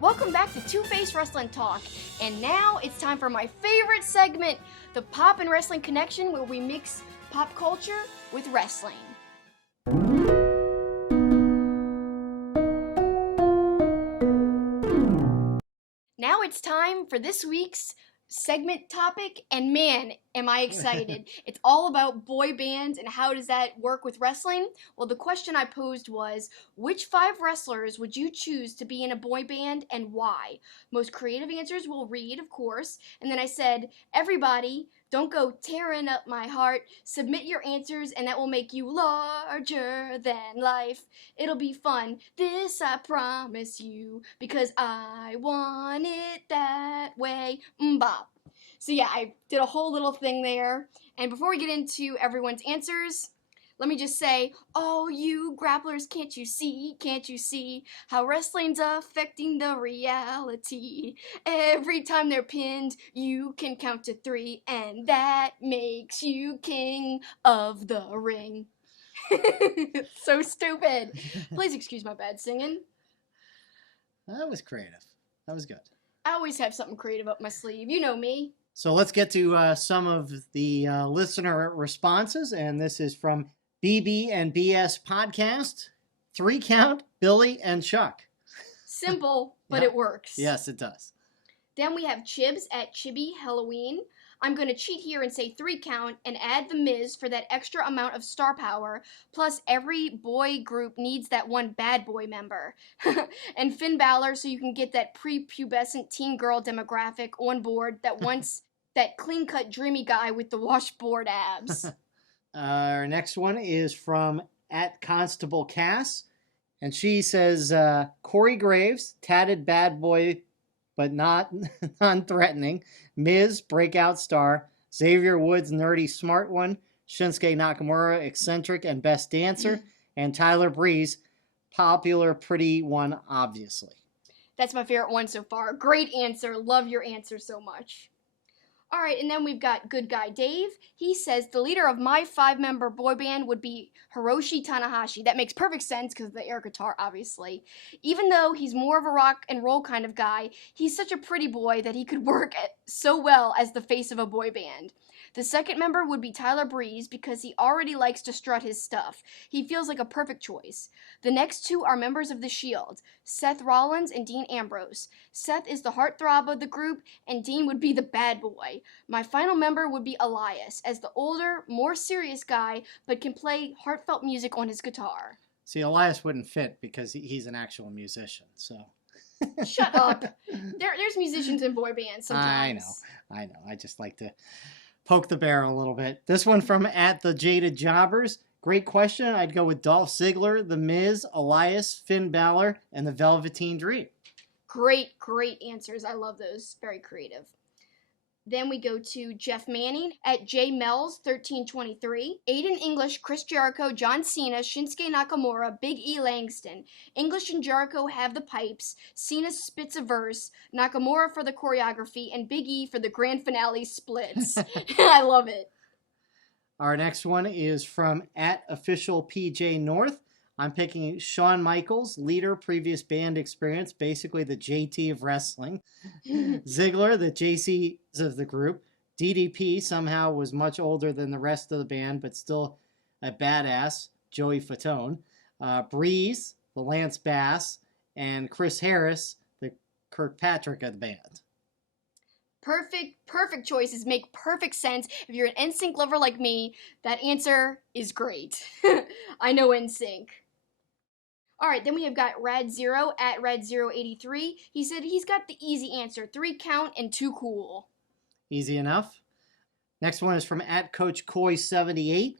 Welcome back to Two-Faced Wrestling Talk, and now it's time for my favorite segment, the Pop and Wrestling Connection, where we mix pop culture with wrestling. Now it's time for this week's segment topic, and man, am I excited. It's all about boy bands and how does that work with wrestling? Well, the question I posed was, which 5 wrestlers would you choose to be in a boy band and why? Most creative answers we'll read, of course, and then I said, everybody, don't go tearing up my heart. Submit your answers and that will make you larger than life. It'll be fun, this I promise you, because I want it that way. Bop. So yeah, I did a whole little thing there. And before we get into everyone's answers, let me just say, oh, you grapplers, can't you see how wrestling's affecting the reality? Every time they're pinned, you can count to 3, and that makes you king of the ring. So stupid. Please excuse my bad singing. That was creative. That was good. I always have something creative up my sleeve. You know me. So let's get to some of the listener responses, and this is from BB and BS Podcast. 3 count, Billy and Chuck. Simple, but Yep. it works. Yes, it does. Then we have Chibs at Chibi Halloween. I'm going to cheat here and say 3 count and add the Miz for that extra amount of star power. Plus, every boy group needs that one bad boy member. And Finn Balor so you can get that prepubescent teen girl demographic on board that wants that clean-cut dreamy guy with the washboard abs. Our next one is from at Constable Cass, and she says Corey Graves, tatted bad boy, but not non-threatening. Miz, breakout star. Xavier Woods, nerdy smart one. Shinsuke Nakamura, eccentric and best dancer. And Tyler Breeze, popular pretty one, obviously. That's my favorite one so far. Great answer. Love your answer so much. All right, and then we've got Good Guy Dave. He says the leader of my 5-member boy band would be Hiroshi Tanahashi. That makes perfect sense because of the air guitar, obviously. Even though he's more of a rock and roll kind of guy, he's such a pretty boy that he could work so well as the face of a boy band. The second member would be Tyler Breeze because he already likes to strut his stuff. He feels like a perfect choice. The next two are members of The Shield, Seth Rollins and Dean Ambrose. Seth is the heartthrob of the group, and Dean would be the bad boy. My final member would be Elias, as the older, more serious guy, but can play heartfelt music on his guitar. See, Elias wouldn't fit because he's an actual musician, so. Shut up. There's musicians in boy bands sometimes. I know. I just like to poke the bear a little bit. This one from @TheJadedJobbers. Great question. I'd go with Dolph Ziggler, The Miz, Elias, Finn Balor, and the Velveteen Dream. Great answers. I love those. Very creative. Then we go to Jeff Manning @JMells1323. Aiden English, Chris Jericho, John Cena, Shinsuke Nakamura, Big E Langston. English and Jericho have the pipes. Cena spits a verse. Nakamura for the choreography, and Big E for the grand finale splits. I love it. Our next one is from @OfficialPJNorth. I'm picking Shawn Michaels, leader, previous band experience, basically the JT of wrestling. Ziggler, the JC of the group. DDP somehow was much older than the rest of the band, but still a badass, Joey Fatone. Breeze, the Lance Bass, and Chris Harris, the Kirkpatrick of the band. Perfect choices make perfect sense. If you're an NSYNC lover like me, that answer is great. I know NSYNC. Alright, then we have got Rad0 @Rad083. He said he's got the easy answer. 3 count and 2 cool. Easy enough. Next one is from @CoachCoy78.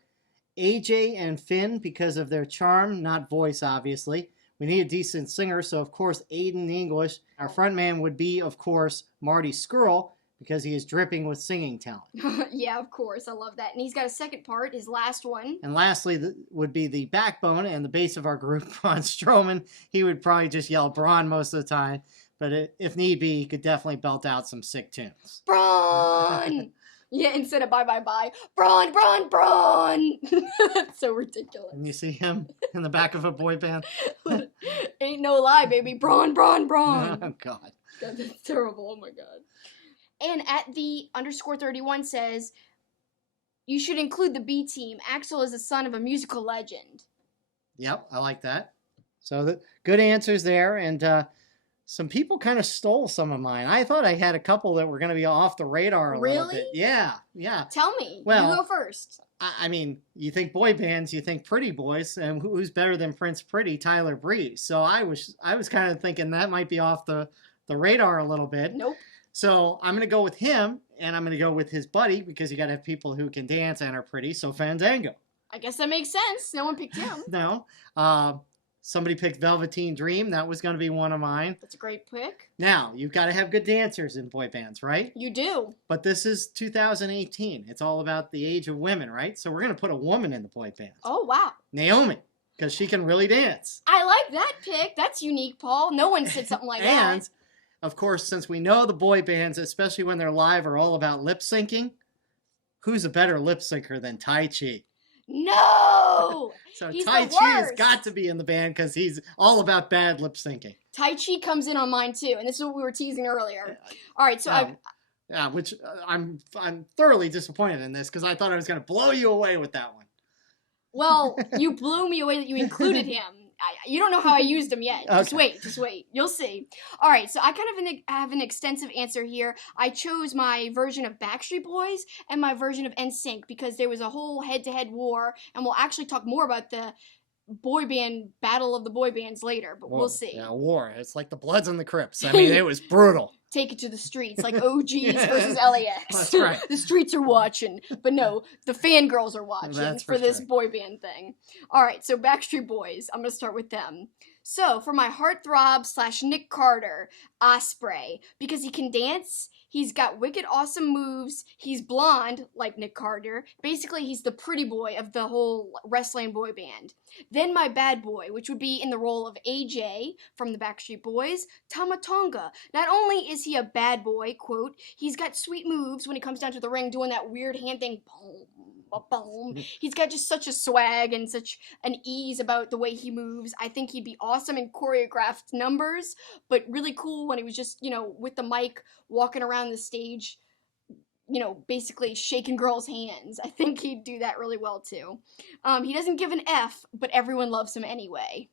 AJ and Finn, because of their charm, not voice, obviously. We need a decent singer, so of course Aiden English. Our frontman would be, of course, Marty Skrull, because he is dripping with singing talent. Yeah, of course. I love that. And he's got a second part, his last one. And lastly would be the backbone and the base of our group, Braun Strowman. He would probably just yell Braun most of the time, but if need be, he could definitely belt out some sick tunes. Braun! Yeah, instead of bye, bye, bye. Braun, Braun, Braun! That's so ridiculous. And you see him in the back of a boy band? Ain't no lie, baby. Braun, Braun, Braun. Oh, God. God, that's terrible. Oh, my God. And @the_31 says, you should include the B team. Axel is the son of a musical legend. Yep, I like that. So good answers there. And some people kind of stole some of mine. I thought I had a couple that were going to be off the radar a little bit. Yeah. Tell me. Well, you go first. I mean, you think boy bands, you think Pretty Boys, and who's better than Prince Pretty? Tyler Breeze. So I was kind of thinking that might be off the radar a little bit. Nope. So I'm going to go with him, and I'm going to go with his buddy, because you got to have people who can dance and are pretty, so Fandango. I guess that makes sense. No one picked him. No. Somebody picked Velveteen Dream. That was going to be one of mine. That's a great pick. Now, you've got to have good dancers in boy bands, right? You do. But this is 2018. It's all about the age of women, right? So we're going to put a woman in the boy band. Oh, wow. Naomi, because she can really dance. I like that pick. That's unique, Paul. No one said something like that. And, of course, since we know the boy bands, especially when they're live, are all about lip syncing, who's a better lip syncer than Tai Chi? No! So He's Tai the Chi has worst. got to be in the band because he's all about bad lip syncing. Tai Chi comes in on mine too, and this is what we were teasing earlier. All right, so which I'm thoroughly disappointed in this because I thought I was going to blow you away with that one. Well, you blew me away that you included him. You don't know how I used him yet. Okay. Just wait. You'll see. All right, so I kind of have an extensive answer here. I chose my version of Backstreet Boys and my version of NSYNC because there was a whole head-to-head war, and we'll actually talk more about the boy band battle of the boy bands later, but we'll see. Yeah, war. It's like the Bloods and the Crips. I mean, it was brutal. Take it to the streets, like OGs versus LAX. That's right. The streets are watching, but no, the fangirls are watching That's for this sure. boy band thing. All right, so Backstreet Boys, I'm going to start with them. So, for my heartthrob / Nick Carter, Osprey, because he can dance, he's got wicked awesome moves, he's blonde, like Nick Carter. Basically, he's the pretty boy of the whole wrestling boy band. Then my bad boy, which would be in the role of AJ from the Backstreet Boys, Tama Tonga. Not only is he a bad boy, quote, he's got sweet moves when he comes down to the ring doing that weird hand thing, boom, boom. He's got just such a swag and such an ease about the way he moves. I think he'd be awesome in choreographed numbers, but really cool when he was just, with the mic walking around the stage, basically shaking girls' hands. I think he'd do that really well too. He doesn't give an F, but everyone loves him anyway.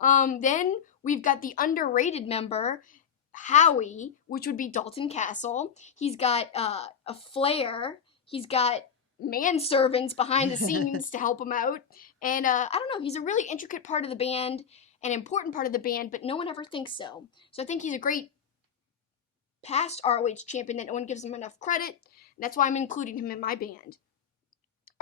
Then we've got the underrated member, Howie, which would be Dalton Castle. He's got a flair. He's got manservants behind the scenes to help him out. And I don't know, he's a really intricate part of the band, an important part of the band, but no one ever thinks so. So I think he's a great past ROH champion that no one gives him enough credit. And that's why I'm including him in my band.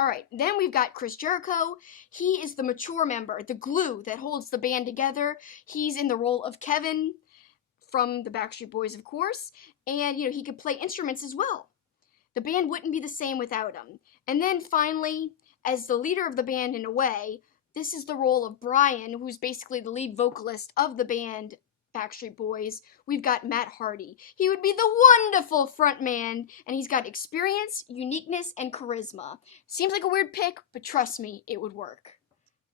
Alright, then we've got Chris Jericho. He is the mature member, the glue that holds the band together. He's in the role of Kevin from the Backstreet Boys, of course. And, he could play instruments as well. The band wouldn't be the same without him. And then finally, as the leader of the band in a way, this is the role of Brian, who's basically the lead vocalist of the band Backstreet Boys. We've got Matt Hardy. He would be the wonderful frontman, and he's got experience, uniqueness, and charisma. Seems like a weird pick, but trust me, it would work.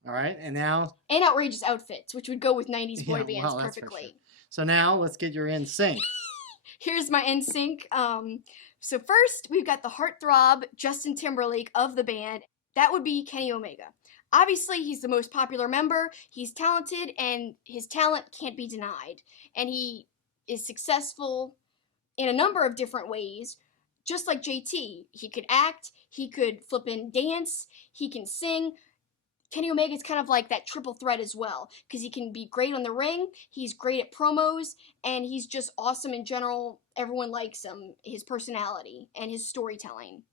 All right, and now... And outrageous outfits, which would go with 90s boy bands well, that's perfectly. for sure. So now, let's get your NSYNC. Here's my NSYNC. So first, we've got the heartthrob Justin Timberlake of the band. That would be Kenny Omega. Obviously, he's the most popular member, he's talented, and his talent can't be denied. And he is successful in a number of different ways, just like JT. He could act, he could flip and dance, he can sing. Kenny Omega's kind of like that triple threat as well, because he can be great on the ring, he's great at promos, and he's just awesome in general. Everyone likes him, his personality, and his storytelling.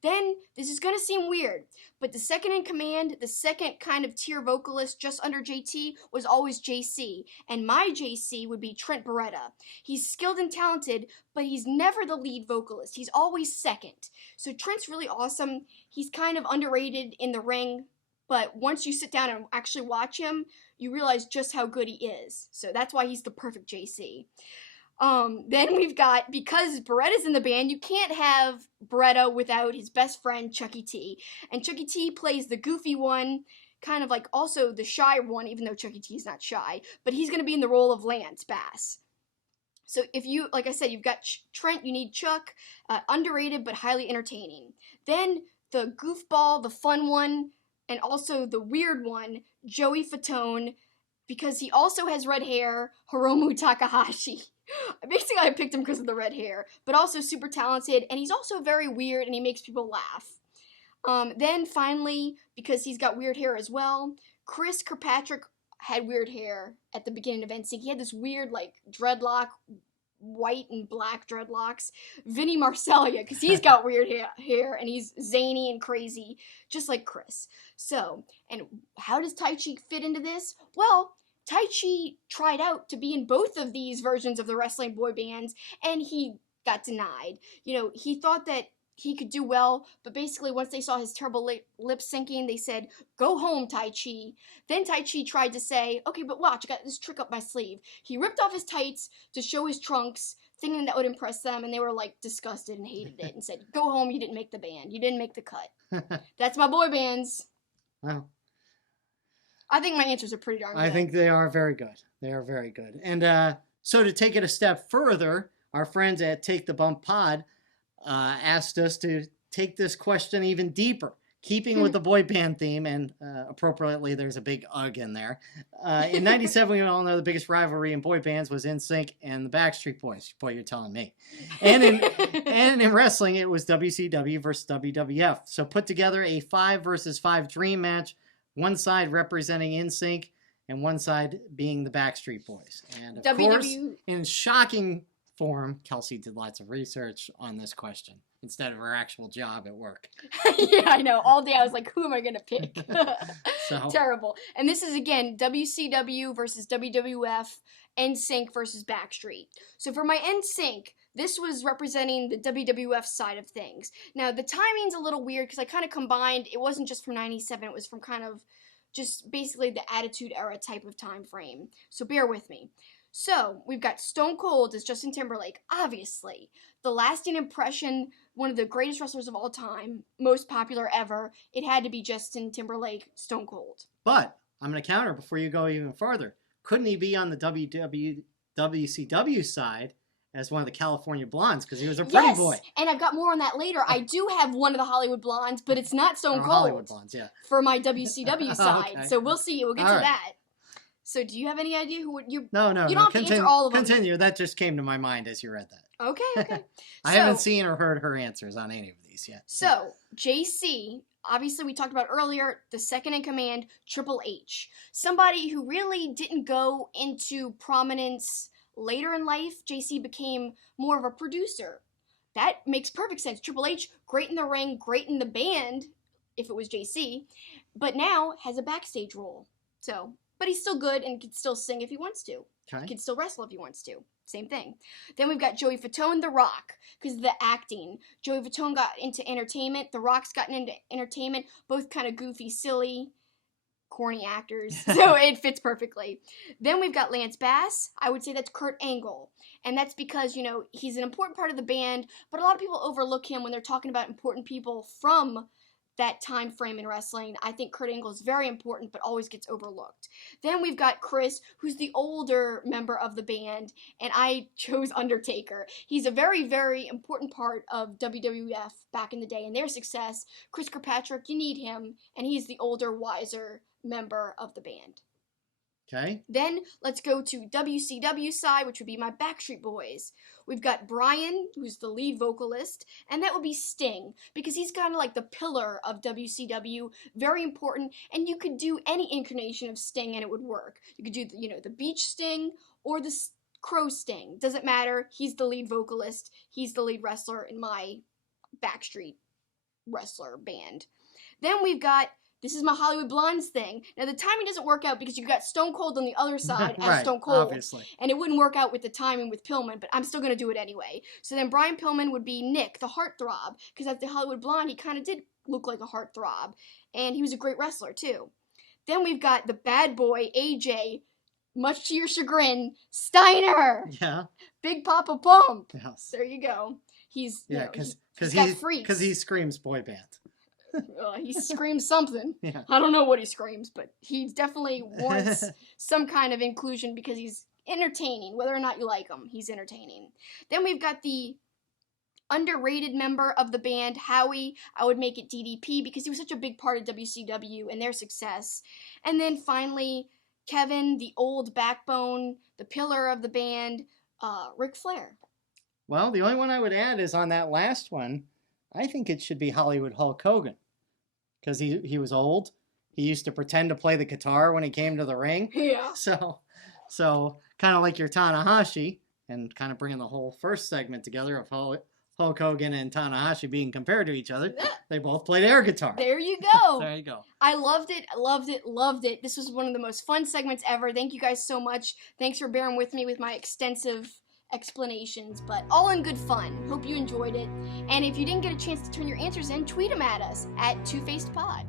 Then, this is going to seem weird, but the second in command, the second kind of tier vocalist just under JT was always JC, and my JC would be Trent Beretta. He's skilled and talented, but he's never the lead vocalist. He's always second. So Trent's really awesome. He's kind of underrated in the ring, but once you sit down and actually watch him, you realize just how good he is. So that's why he's the perfect JC. Then we've got, because Beretta's in the band, you can't have Beretta without his best friend, Chucky T. And Chucky T plays the goofy one, kind of like also the shy one, even though Chucky T is not shy, but he's going to be in the role of Lance Bass. So if you, like I said, you've got Trent, you need Chuck, underrated but highly entertaining. Then the goofball, the fun one, and also the weird one, Joey Fatone, because he also has red hair, Hiromu Takahashi. Basically, I picked him because of the red hair, but also super talented, and he's also very weird, and he makes people laugh. Then finally, because he's got weird hair as well, Chris Kirkpatrick had weird hair at the beginning of NSYNC. He had this weird, dreadlock, white and black dreadlocks. Vinny Marcellia, because he's got weird hair, and he's zany and crazy, just like Chris. So, and how does Taichi fit into this? Well, Taichi tried out to be in both of these versions of the wrestling boy bands, and he got denied. He thought that he could do well, but basically once they saw his terrible lip syncing, they said, "Go home, Taichi." Then Taichi tried to say, "Okay, but watch, I got this trick up my sleeve." He ripped off his tights to show his trunks, thinking that would impress them, and they were disgusted and hated it, and said, "Go home, you didn't make the band. You didn't make the cut." That's my boy bands. Wow. I think my answers are pretty darn good. I think they are very good. They are very good. And so to take it a step further, our friends at Take the Bump Pod asked us to take this question even deeper, keeping with the boy band theme, and appropriately, there's a big UGG in there. In 97, we all know the biggest rivalry in boy bands was NSYNC and the Backstreet Boys. Boy, you're telling me. And in wrestling, it was WCW versus WWF. So put together a 5 versus 5 dream match, one side representing NSYNC and one side being the Backstreet Boys. And of course, in shocking form, Kelsi did lots of research on this question instead of her actual job at work. Yeah, I know. All day I was like, who am I going to pick? So. Terrible. And this is, again, WCW versus WWF, NSYNC versus Backstreet. So for my NSYNC, this was representing the WWF side of things. Now, the timing's a little weird because I kind of combined, it wasn't just from 97, it was from kind of just basically the Attitude Era type of time frame. So bear with me. So, we've got Stone Cold as Justin Timberlake, obviously. The lasting impression, one of the greatest wrestlers of all time, most popular ever. It had to be Justin Timberlake, Stone Cold. But, I'm going to counter before you go even further. Couldn't he be on the WCW side as one of the California Blondes because he was a pretty boy. And I've got more on that later. I do have one of the Hollywood Blondes, but it's not Stone Cold. Hollywood Blondes, yeah. For my WCW side. Okay. So we'll see. We'll get All to right. that. So do you have any idea who would you? No. You don't have to answer all of them. Continue. That just came to my mind as you read that. Okay. I haven't seen or heard her answers on any of these yet. So JC, obviously we talked about earlier, the second in command, Triple H. Somebody who really didn't go into prominence later in life. JC became more of a producer. That makes perfect sense. Triple H, great in the ring, great in the band, if it was JC, but now has a backstage role. So, but he's still good and can still sing if he wants to. Okay. He can still wrestle if he wants to. Same thing. Then we've got Joey Fatone, The Rock, because of the acting. Joey Fatone got into entertainment. The Rock's gotten into entertainment. Both kind of goofy, silly, corny actors. So it fits perfectly. Then we've got Lance Bass. I would say that's Kurt Angle. And that's because, you know, he's an important part of the band, but a lot of people overlook him when they're talking about important people from that time frame in wrestling. I think Kurt Angle is very important, but always gets overlooked. Then we've got Chris, who's the older member of the band, and I chose Undertaker. He's a very, very important part of WWF back in the day and their success. Chris Kirkpatrick, you need him, and he's the older, wiser member of the band. Okay. Then let's go to WCW side, which would be my Backstreet Boys. We've got Brian, who's the lead vocalist, and that would be Sting, because he's kind of like the pillar of WCW, very important, and you could do any incarnation of Sting and it would work. You could do, the beach Sting or the crow Sting. Doesn't matter. He's the lead vocalist. He's the lead wrestler in my Backstreet wrestler band. Then we've got, this is my Hollywood Blondes thing. Now, the timing doesn't work out because you've got Stone Cold on the other side as Right, Stone Cold. obviously. And it wouldn't work out with the timing with Pillman, but I'm still going to do it anyway. So then Brian Pillman would be Nick, the heartthrob, because as the Hollywood Blonde, he kind of did look like a heartthrob. And he was a great wrestler, too. Then we've got the bad boy, AJ, much to your chagrin, Steiner. Yeah. Big Papa Pump. Yes. There you go. He's, Yeah, he's because got freaks. he screams boy band. He screams something. Yeah. I don't know what he screams, but he definitely warrants some kind of inclusion because he's entertaining. Whether or not you like him, he's entertaining. Then we've got the underrated member of the band, Howie. I would make it DDP because he was such a big part of WCW and their success. And then finally, Kevin, the old backbone, the pillar of the band, Ric Flair. Well, the only one I would add is on that last one, I think it should be Hollywood Hulk Hogan. Because he was old. He used to pretend to play the guitar when he came to the ring. Yeah. So kind of like your Tanahashi, and kind of bringing the whole first segment together of Hulk Hogan and Tanahashi being compared to each other. They both played air guitar. There you go. There you go. I loved it. This was one of the most fun segments ever. Thank you guys so much. Thanks for bearing with me with my extensive explanations, but all in good fun. Hope you enjoyed it. And if you didn't get a chance to turn your answers in, tweet them at us at TwoFacedPod.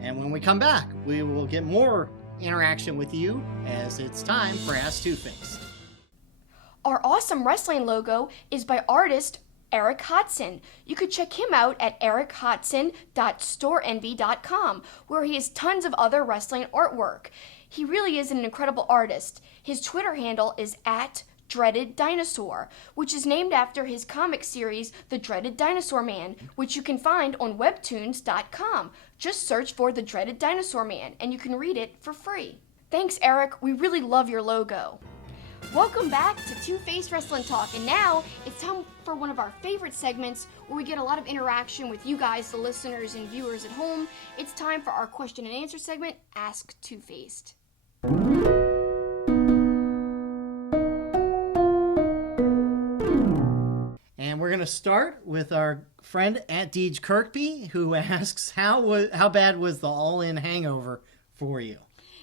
And when we come back, we will get more interaction with you as it's time for Ask Two-Faced. Our awesome wrestling logo is by artist Eric Hodson. You could check him out at erichodson.storeenvy.com, where he has tons of other wrestling artwork. He really is an incredible artist. His Twitter handle is at Dreaded Dinosaur, which is named after his comic series, The Dreaded Dinosaur Man, which you can find on webtoons.com. Just search for The Dreaded Dinosaur Man, and you can read it for free. Thanks, Eric. We really love your logo. Welcome back to Two-Faced Wrestling Talk, and now it's time for one of our favorite segments where we get a lot of interaction with you guys, the listeners and viewers at home. It's time for our question and answer segment, Ask Two-Faced. And we're going to start with our friend at Deej Kirkby, who asks, how bad was the All-In Hangover for you?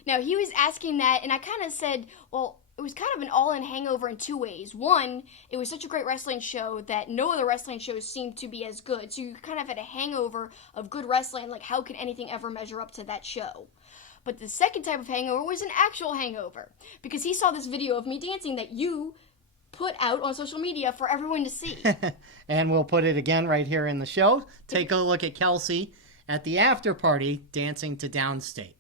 Now, he was asking that, and I kind of said, well, it was kind of an all-in hangover in two ways. One, it was such a great wrestling show that no other wrestling shows seemed to be as good. So you kind of had a hangover of good wrestling, like how could anything ever measure up to that show? But the second type of hangover was an actual hangover, because he saw this video of me dancing that you put out on social media for everyone to see. And we'll put it again right here in the show. Take a look at Kelsi at the after party dancing to Downstate.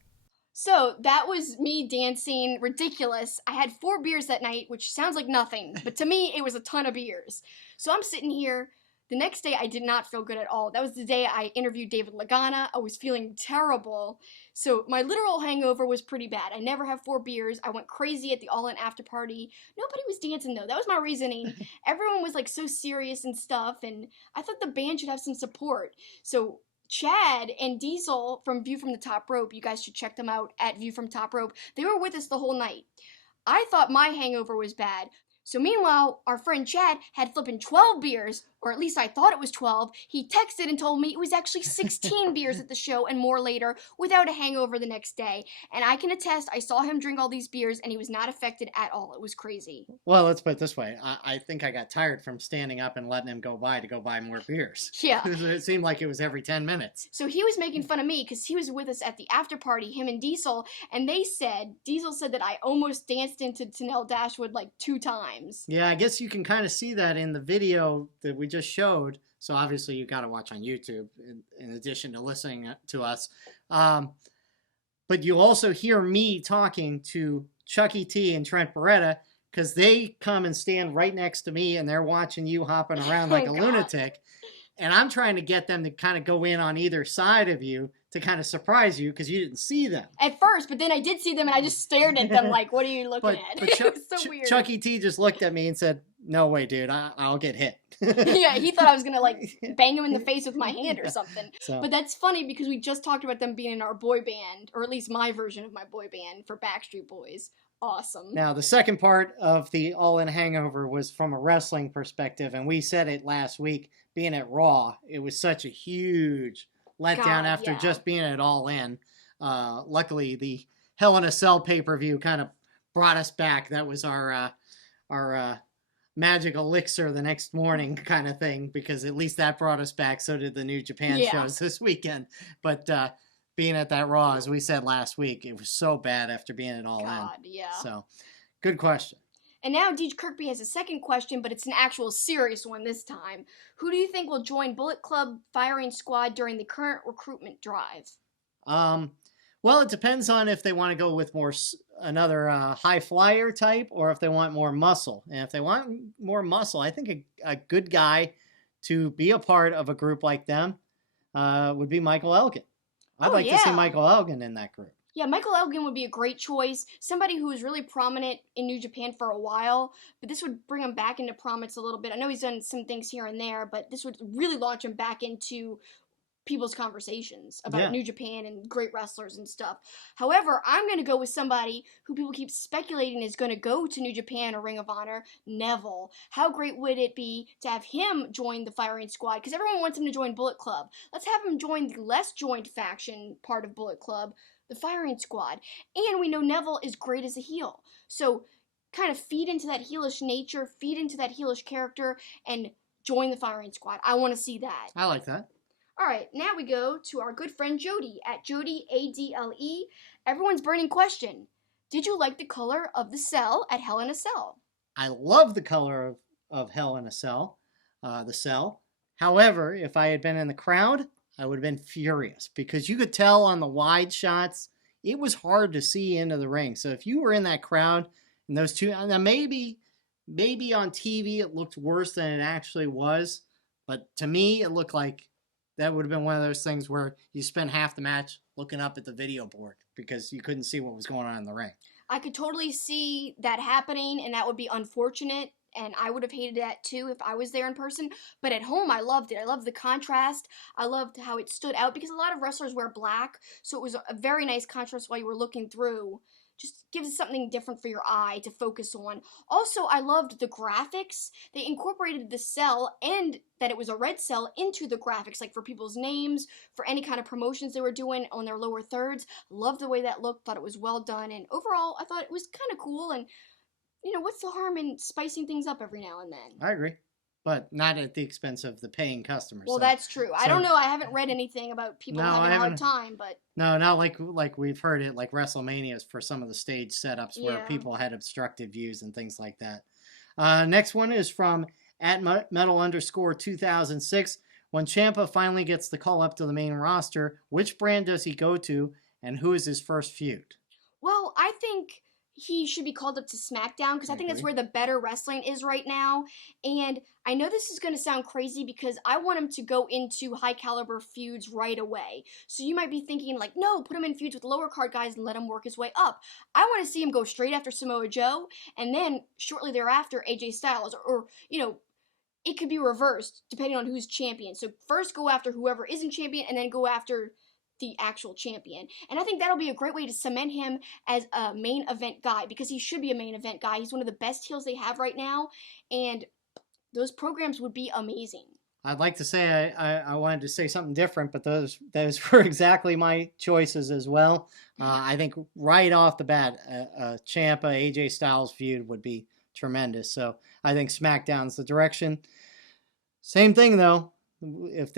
So that was me dancing ridiculous. I had 4 beers that night, which sounds like nothing, but to me, it was a ton of beers. So I'm sitting here. The next day, I did not feel good at all. That was the day I interviewed David Lagana. I was feeling terrible. So my literal hangover was pretty bad. I never have 4 beers. I went crazy at the all-in after party. Nobody was dancing, though. That was my reasoning. Everyone was, like, so serious and stuff, and I thought the band should have some support. So Chad and Diesel from View from the Top Rope, you guys should check them out at View from Top Rope. They were with us the whole night. I thought my hangover was bad. So meanwhile, our friend Chad had flipping 12 beers, or at least I thought it was 12. He texted and told me it was actually 16 beers at the show and more later without a hangover the next day. And I can attest, I saw him drink all these beers and he was not affected at all. It was crazy. Well, let's put it this way. I think I got tired from standing up and letting him go buy more beers. Yeah. It seemed like it was every 10 minutes. So he was making fun of me because he was with us at the after party, him and Diesel, and Diesel said that I almost danced into Tanel Dashwood like 2 times. Yeah, I guess you can kind of see that in the video that we just showed. So obviously you got to watch on YouTube in addition to listening to us. But you also hear me talking to Chucky T and Trent Beretta because they come and stand right next to me and they're watching you hopping around like a lunatic. And I'm trying to get them to kind of go in on either side of you to kind of surprise you because you didn't see them. At first, but then I did see them and I just stared at them like, what are you looking at? But It was so weird. Chucky T just looked at me and said, no way, dude, I'll get hit. Yeah, he thought I was going to like bang him in the face with my hand or something. So. But that's funny because we just talked about them being in our boy band, or at least my version of my boy band for Backstreet Boys. Awesome. Now, the second part of the All-In Hangover was from a wrestling perspective, and we said it last week, being at Raw, it was such a huge letdown after just being at All In. Luckily, the Hell in a Cell pay-per-view kind of brought us back. That was our magic elixir the next morning kind of thing, because at least that brought us back. So did the New Japan shows this weekend. But being at that Raw, as we said last week, it was so bad after being at All In. Yeah. So, good question. And now Deej Kirkby has a second question, but it's an actual serious one this time. Who do you think will join Bullet Club firing squad during the current recruitment drive? Well, it depends on if they want to go with another high flyer type or if they want more muscle. And if they want more muscle, I think a good guy to be a part of a group like them would be Michael Elgin. I'd like to see Michael Elgin in that group. Yeah, Michael Elgin would be a great choice. Somebody who was really prominent in New Japan for a while, but this would bring him back into prominence a little bit. I know he's done some things here and there, but this would really launch him back into people's conversations about New Japan and great wrestlers and stuff. However, I'm going to go with somebody who people keep speculating is going to go to New Japan or Ring of Honor, Neville. How great would it be to have him join the firing squad? Because everyone wants him to join Bullet Club. Let's have him join the less joined faction part of Bullet Club, the firing squad. And we know Neville is great as a heel. So kind of feed into that heelish nature, feed into that heelish character, and join the firing squad. I want to see that. I like that. All right, now we go to our good friend Jody at Jody ADLE. Everyone's burning question. Did you like the color of the cell at Hell in a Cell? I love the color of Hell in a Cell, the cell. However, if I had been in the crowd, I would have been furious because you could tell on the wide shots, it was hard to see into the ring. So if you were in that crowd and those two, now maybe on TV it looked worse than it actually was, but to me it looked like that would have been one of those things where you spend half the match looking up at the video board because you couldn't see what was going on in the ring. I could totally see that happening, and that would be unfortunate, and I would have hated that too if I was there in person. But at home, I loved it. I loved the contrast. I loved how it stood out because a lot of wrestlers wear black, so it was a very nice contrast while you were looking through. Just gives it something different for your eye to focus on. Also, I loved the graphics. They incorporated the cell and that it was a red cell into the graphics, like for people's names, for any kind of promotions they were doing on their lower thirds. Loved the way that looked, thought it was well done, and overall, I thought it was kind of cool, and, what's the harm in spicing things up every now and then? I agree. But not at the expense of the paying customers. Well, that's true. I don't know. I haven't read anything about people having a hard time, but... No, not like we've heard it, like WrestleManias for some of the stage setups where people had obstructed views and things like that. Next one is from @metal_2006. When Ciampa finally gets the call up to the main roster, which brand does he go to, And who is his first feud? Well, I think he should be called up to SmackDown because I think that's agree. where the better wrestling is right now. And I know this is going to sound crazy because I want him to go into high caliber feuds right away. So you might be thinking like, no, put him in feuds with lower card guys and let him work his way up. I want to see him go straight after Samoa Joe and then shortly thereafter AJ Styles or it could be reversed depending on who's champion. So first go after whoever isn't champion and then go after the actual champion. And I think that'll be a great way to cement him as a main event guy because he should be a main event guy. He's one of the best heels they have right now, and those programs would be amazing. I'd like to say I wanted to say something different, but those were exactly my choices as well. I think right off the bat, a Ciampa AJ Styles feud would be tremendous. So I think SmackDown's the direction. Same thing though. If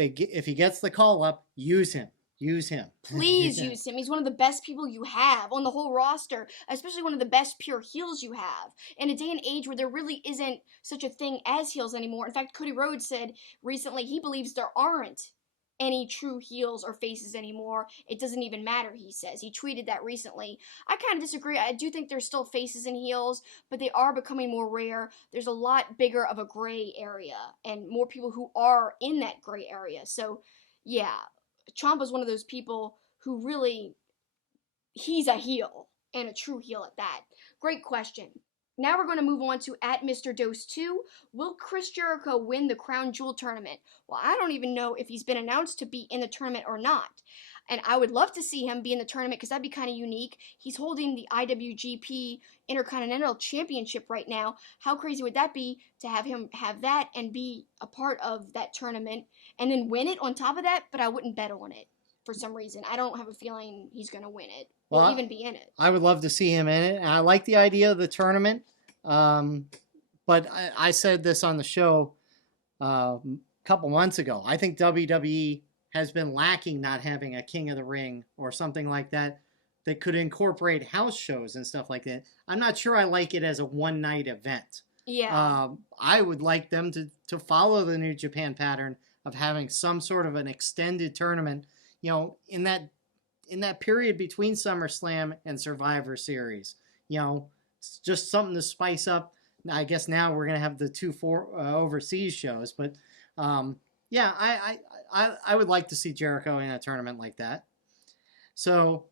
he gets the call up, use him. Use him. Please use him. He's one of the best people you have on the whole roster, especially one of the best pure heels you have. In a day and age where there really isn't such a thing as heels anymore. In fact, Cody Rhodes said recently he believes there aren't any true heels or faces anymore. It doesn't even matter, he says. He tweeted that recently. I kind of disagree. I do think there's still faces and heels, but they are becoming more rare. There's a lot bigger of a gray area and more people who are in that gray area. So, yeah. Ciampa's one of those people who really, he's a heel, and a true heel at that. Great question. Now we're going to move on to at Mr. Dose 2. Will Chris Jericho win the Crown Jewel tournament? Well, I don't even know if he's been announced to be in the tournament or not. And I would love to see him be in the tournament because that'd be kind of unique. He's holding the IWGP Intercontinental Championship right now. How crazy would that be to have him have that and be a part of that tournament and then win it on top of that? But I wouldn't bet on it for some reason. I don't have a feeling he's going to win it or even be in it. I would love to see him in it. And I like the idea of the tournament. But I said this on the show a couple months ago. I think WWE has been lacking not having a King of the Ring or something like that that could incorporate house shows and stuff like that. I'm not sure I like it as a one-night event. Yeah. I would like them to follow the New Japan pattern of having some sort of an extended tournament, in that period between SummerSlam and Survivor Series. It's just something to spice up. I guess now we're going to have the two overseas shows, but yeah, I would like to see Jericho in a tournament like that. So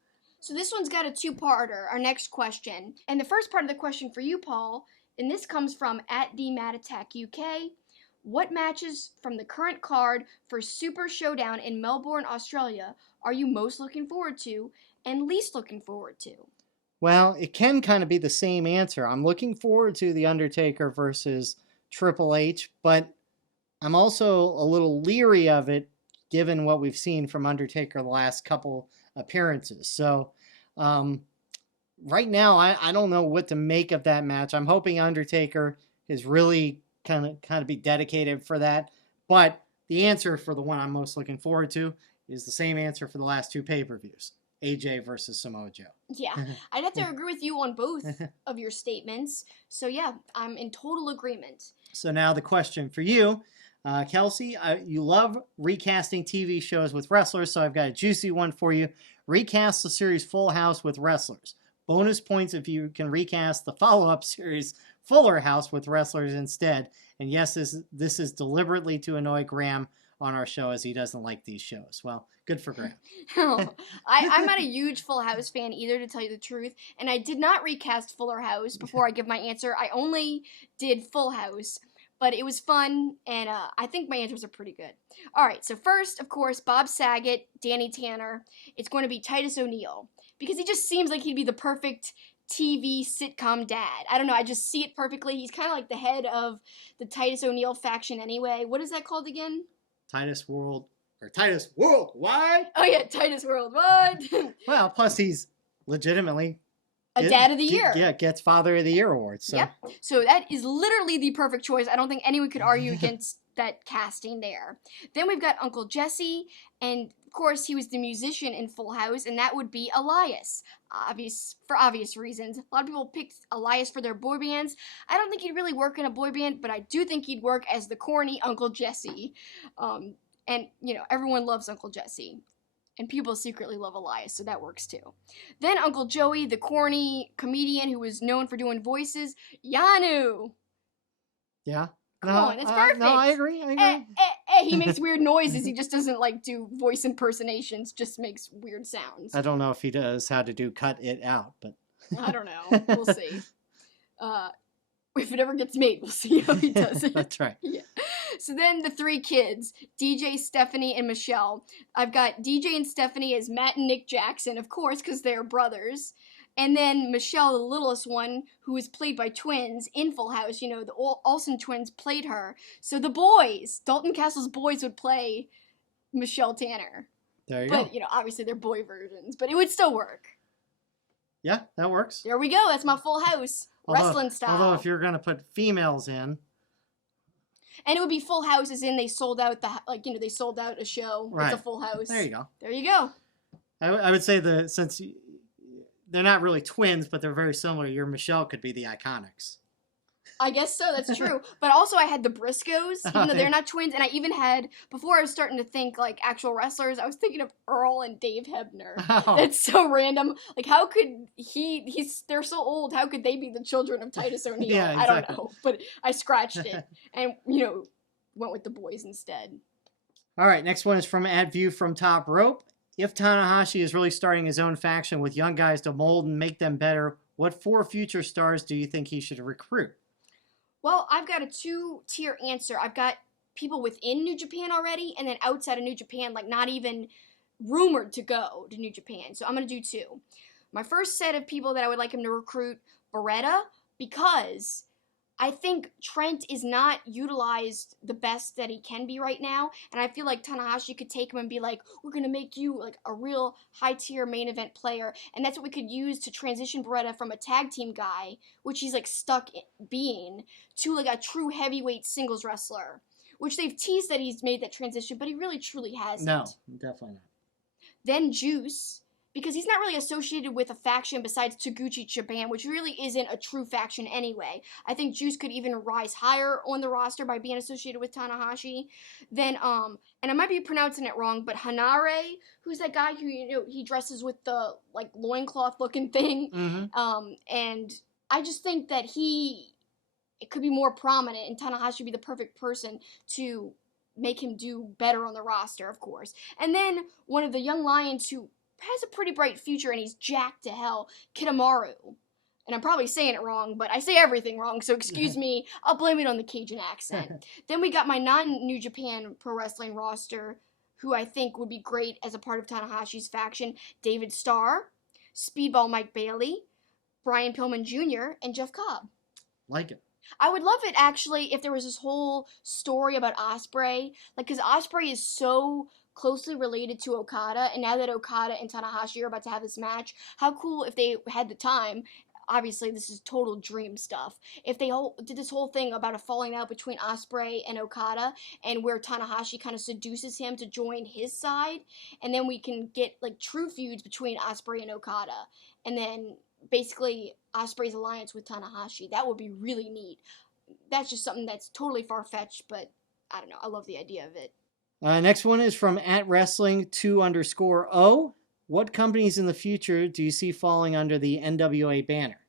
this one's got a two-parter, our next question. And the first part of the question for you, Paul, and this comes from at the Mad Attack UK. What matches from the current card for Super Showdown in Melbourne, Australia are you most looking forward to and least looking forward to? Well, it can kind of be the same answer. I'm looking forward to The Undertaker versus Triple H, but I'm also a little leery of it given what we've seen from Undertaker the last couple appearances. So right now, I don't know what to make of that match. I'm hoping Undertaker is really kind of be dedicated for that. But the answer for the one I'm most looking forward to is the same answer for the last two pay-per-views. AJ versus Samoa Joe. Yeah, I'd have to agree with you on both of your statements. So yeah, I'm in total agreement. So now the question for you, Kelsi, you love recasting TV shows with wrestlers, so I've got a juicy one for you. Recast the series Full House with wrestlers. Bonus points if you can recast the follow-up series Fuller House with wrestlers instead. And yes, this is deliberately to annoy Graham on our show as he doesn't like these shows. Well, good for Graham. I'm not a huge Full House fan either, to tell you the truth. And I did not recast Fuller House before I give my answer. I only did Full House. But it was fun, and I think my answers are pretty good. All right, so first, of course, Bob Saget, Danny Tanner. It's going to be Titus O'Neil, because he just seems like he'd be the perfect TV sitcom dad. I don't know, I just see it perfectly. He's kind of like the head of the Titus O'Neil faction anyway. What is that called again? Titus Worldwide? Oh yeah, Titus Worldwide. Well, plus he's legitimately Dad of the Year. Yeah, gets Father of the Year award. So. Yep. So that is literally the perfect choice. I don't think anyone could argue against that casting there. Then we've got Uncle Jesse, and of course he was the musician in Full House, and that would be Elias. For obvious reasons. A lot of people picked Elias for their boy bands. I don't think he'd really work in a boy band, but I do think he'd work as the corny Uncle Jesse. And everyone loves Uncle Jesse. And people secretly love Elias, so that works too. Then Uncle Joey, the corny comedian who was known for doing voices, Yanu. Yeah. Come on, it's perfect. No, I agree. He makes weird noises. He just doesn't like do voice impersonations. Just makes weird sounds. I don't know if he does how to do cut it out, but I don't know. We'll see. If it ever gets made, we'll see how he does it. That's right. Yeah. So then the three kids, DJ, Stephanie, and Michelle. I've got DJ and Stephanie as Matt and Nick Jackson, of course, because they're brothers. And then Michelle, the littlest one, who was played by twins in Full House. You know, the Olsen twins played her. So the boys, Dalton Castle's boys, would play Michelle Tanner. There you go. But, you know, obviously they're boy versions. But it would still work. Yeah, that works. There we go. That's my Full House. Wrestling style. Although if you're going to put females in. And it would be Full House as in they sold out they sold out a show. Right. It's a Full House. There you go. There you go. I would say since they're not really twins, but they're very similar, your Michelle could be the Iconics. I guess so, that's true. But also I had the Briscoes, even though they're not twins, and I even had, before I was starting to think like actual wrestlers, I was thinking of Earl and Dave Hebner. Oh. That's so random. Like how could they're so old, how could they be the children of Titus O'Neil? Yeah, exactly. I don't know. But I scratched it and, went with the boys instead. All right, next one is from @View from Top Rope. If Tanahashi is really starting his own faction with young guys to mold and make them better, what 4 future stars do you think he should recruit? Well, I've got a 2-tier answer. I've got people within New Japan already, and then outside of New Japan, like not even rumored to go to New Japan. So I'm going to do 2. My first set of people that I would like him to recruit, Beretta, because I think Trent is not utilized the best that he can be right now, and I feel like Tanahashi could take him and be like, we're going to make you like a real high-tier main event player, and that's what we could use to transition Beretta from a tag team guy, which he's like stuck being, to like a true heavyweight singles wrestler, which they've teased that he's made that transition, but he really truly hasn't. No, definitely not. Then Juice, because he's not really associated with a faction besides Taguchi Japan, which really isn't a true faction anyway. I think Juice could even rise higher on the roster by being associated with Tanahashi. Then, and I might be pronouncing it wrong, but Hanare, who's that guy who, he dresses with the, like, loincloth looking thing. Mm-hmm. And I just think that it could be more prominent, and Tanahashi would be the perfect person to make him do better on the roster, of course. And then one of the young lions who has a pretty bright future, and he's jacked to hell, Kitamaru. And I'm probably saying it wrong, but I say everything wrong, so excuse me. I'll blame it on the Cajun accent. Then we got my non-New Japan Pro Wrestling roster, who I think would be great as a part of Tanahashi's faction. David Starr, Speedball Mike Bailey, Brian Pillman Jr., and Jeff Cobb. Like it. I would love it, actually, if there was this whole story about Ospreay. Like, because Ospreay is so closely related to Okada, and now that Okada and Tanahashi are about to have this match, how cool if they had the time. Obviously, this is total dream stuff. If they did this whole thing about a falling out between Ospreay and Okada, and where Tanahashi kind of seduces him to join his side, and then we can get like true feuds between Ospreay and Okada, and then basically Ospreay's alliance with Tanahashi. That would be really neat. That's just something that's totally far-fetched, but I don't know. I love the idea of it. Next one is from @Wrestling2_O. What companies in the future do you see falling under the NWA banner?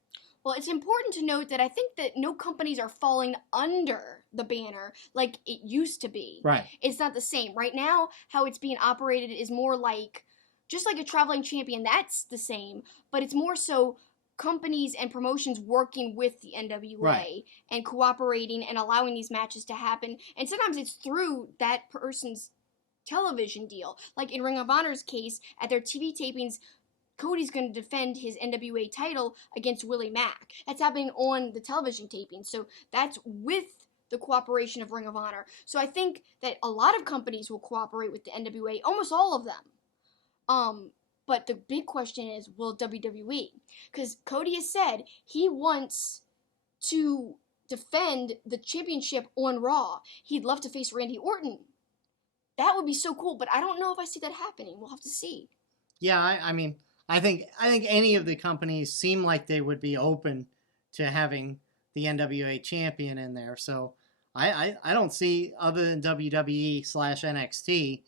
Well, it's important to note that I think that no companies are falling under the banner like it used to be. Right. It's not the same. Right now, how it's being operated is more like, just like a traveling champion, that's the same, but it's more so companies and promotions working with the NWA right. and cooperating and allowing these matches to happen. And sometimes it's through that person's television deal. Like in Ring of Honor's case, at their TV tapings, Cody's going to defend his NWA title against Willie Mack. That's happening on the television taping. So that's with the cooperation of Ring of Honor. So I think that a lot of companies will cooperate with the NWA, almost all of them. But the big question is, will WWE? Because Cody has said he wants to defend the championship on Raw. He'd love to face Randy Orton. That would be so cool, but I don't know if I see that happening. We'll have to see. Yeah, I mean, I think any of the companies seem like they would be open to having the NWA champion in there. So I don't see, other than WWE/NXT,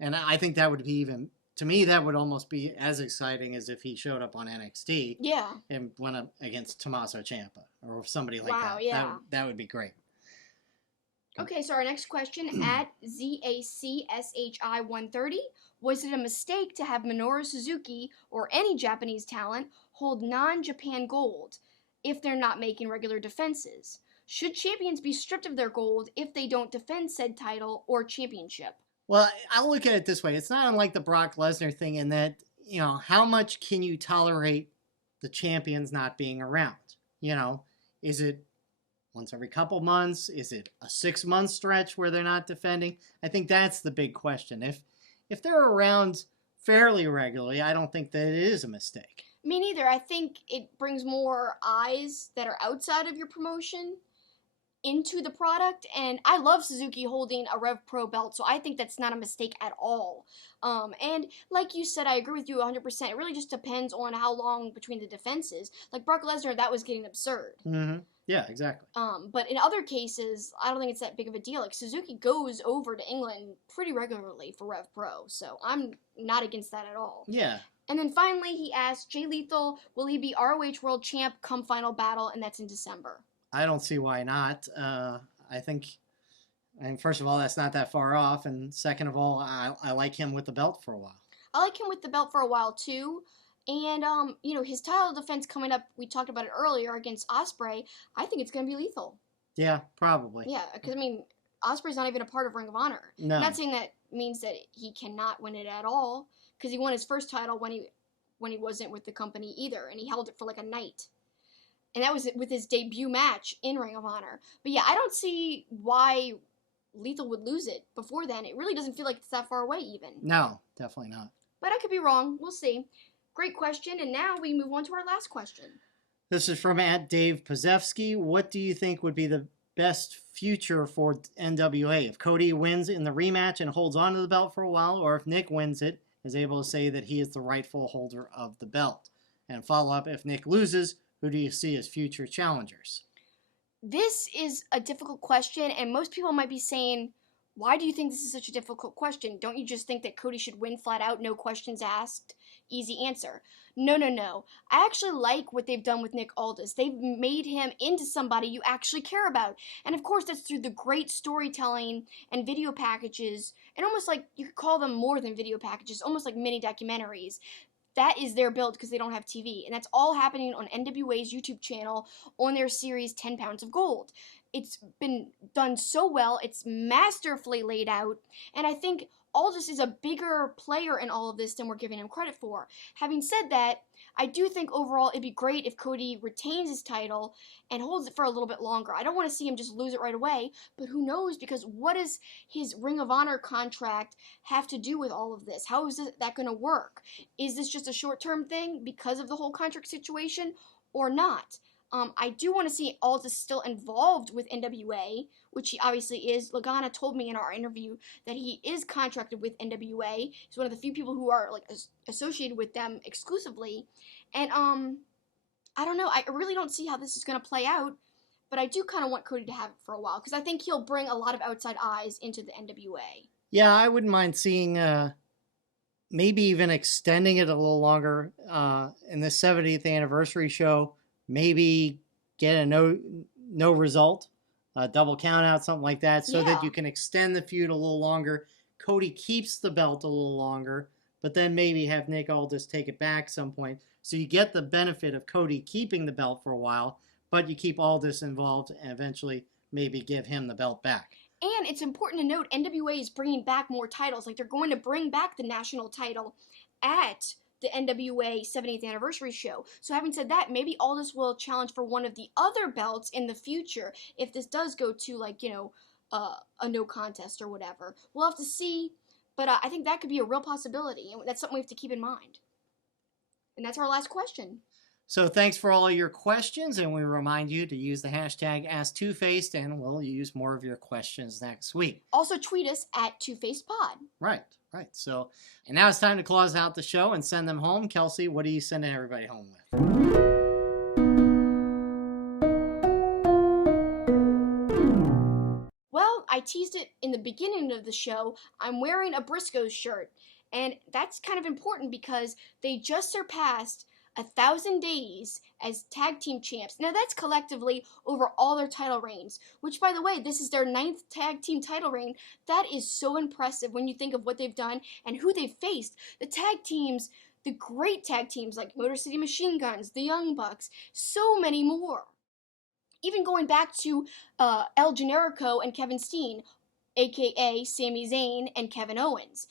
and I think that would be even to me, that would almost be as exciting as if he showed up on NXT Yeah. and went up against Tommaso Ciampa or somebody like Wow, that. yeah. That would be great. Okay, so our next question at ZACSHI130. Was it a mistake to have Minoru Suzuki or any Japanese talent hold non-Japan gold if they're not making regular defenses? Should champions be stripped of their gold if they don't defend said title or championship? Well, I'll look at it this way. It's not unlike the Brock Lesnar thing in that, how much can you tolerate the champions not being around? Is it once every couple months? Is it a 6-month stretch where they're not defending? I think that's the big question. If they're around fairly regularly, I don't think that it is a mistake. Me neither. I think it brings more eyes that are outside of your promotion into the product, and I love Suzuki holding a Rev Pro belt, so I think that's not a mistake at all. And like you said, I agree with you 100%. It really just depends on how long between the defenses. Like Brock Lesnar, that was getting absurd. Mm-hmm. Yeah, exactly. But in other cases, I don't think it's that big of a deal. Like Suzuki goes over to England pretty regularly for Rev Pro, so I'm not against that at all. Yeah. And then finally, he asked, Jay Lethal, will he be ROH World Champ come Final Battle, and that's in December? I don't see why not. I think, first of all, that's not that far off. And second of all, I like him with the belt for a while. I like him with the belt for a while, too. And, his title defense coming up, we talked about it earlier, against Ospreay, I think it's going to be Lethal. Yeah, probably. Yeah, because, Ospreay's not even a part of Ring of Honor. No. I'm not saying that means that he cannot win it at all, because he won his first title when he wasn't with the company either, and he held it for like a night. And that was with his debut match in Ring of Honor. But yeah, I don't see why Lethal would lose it before then. It really doesn't feel like it's that far away even. No, definitely not. But I could be wrong. We'll see. Great question. And now we move on to our last question. This is from @Dave Pozevsky. What do you think would be the best future for NWA? If Cody wins in the rematch and holds on to the belt for a while, or if Nick wins it, is able to say that he is the rightful holder of the belt? And follow up, if Nick loses, who do you see as future challengers? This is a difficult question, and most people might be saying, why do you think this is such a difficult question? Don't you just think that Cody should win flat out, no questions asked? Easy answer. No. I actually like what they've done with Nick Aldis. They've made him into somebody you actually care about. And of course, that's through the great storytelling and video packages, and almost like you could call them more than video packages, almost like mini documentaries. That is their build because they don't have TV. And that's all happening on NWA's YouTube channel on their series 10 Pounds of Gold. It's been done so well. It's masterfully laid out. And I think Aldis is a bigger player in all of this than we're giving him credit for. Having said that, I do think overall it'd be great if Cody retains his title and holds it for a little bit longer. I don't want to see him just lose it right away, but who knows? Because what does his Ring of Honor contract have to do with all of this? How is that going to work? Is this just a short-term thing because of the whole contract situation or not? I do want to see Aldis still involved with NWA, which he obviously is. Lagana told me in our interview that he is contracted with NWA. He's one of the few people who are associated with them exclusively. And I don't know. I really don't see how this is going to play out, but I do kind of want Cody to have it for a while because I think he'll bring a lot of outside eyes into the NWA. Yeah, I wouldn't mind seeing maybe even extending it a little longer in the 70th anniversary show. Maybe get a no result, double count out, something like that, so that you can extend the feud a little longer. Cody keeps the belt a little longer, but then maybe have Nick Aldis take it back some point. So you get the benefit of Cody keeping the belt for a while, but you keep Aldis involved and eventually maybe give him the belt back. And it's important to note, NWA is bringing back more titles. Like, they're going to bring back the national title at the NWA 70th anniversary show. So having said that, maybe Aldis will challenge for one of the other belts in the future if this does go to, a no contest or whatever. We'll have to see, but I think that could be a real possibility, and that's something we have to keep in mind. And that's our last question. So thanks for all your questions, and we remind you to use the hashtag AskTwoFaced, and we'll use more of your questions next week. Also tweet us at TwoFacedPod. Right. So, and now it's time to close out the show and send them home. Kelsi, what are you sending everybody home with? Well, I teased it in the beginning of the show. I'm wearing a Briscoes shirt. And that's kind of important because they just surpassed 1,000 days as tag team champs. Now that's collectively over all their title reigns, which, by the way, this is their 9th tag team title reign. That is so impressive when you think of what they've done and who they've faced. The tag teams, the great tag teams like Motor City Machine Guns, the Young Bucks, so many more. Even going back to El Generico and Kevin Steen, aka Sami Zayn and Kevin Owens.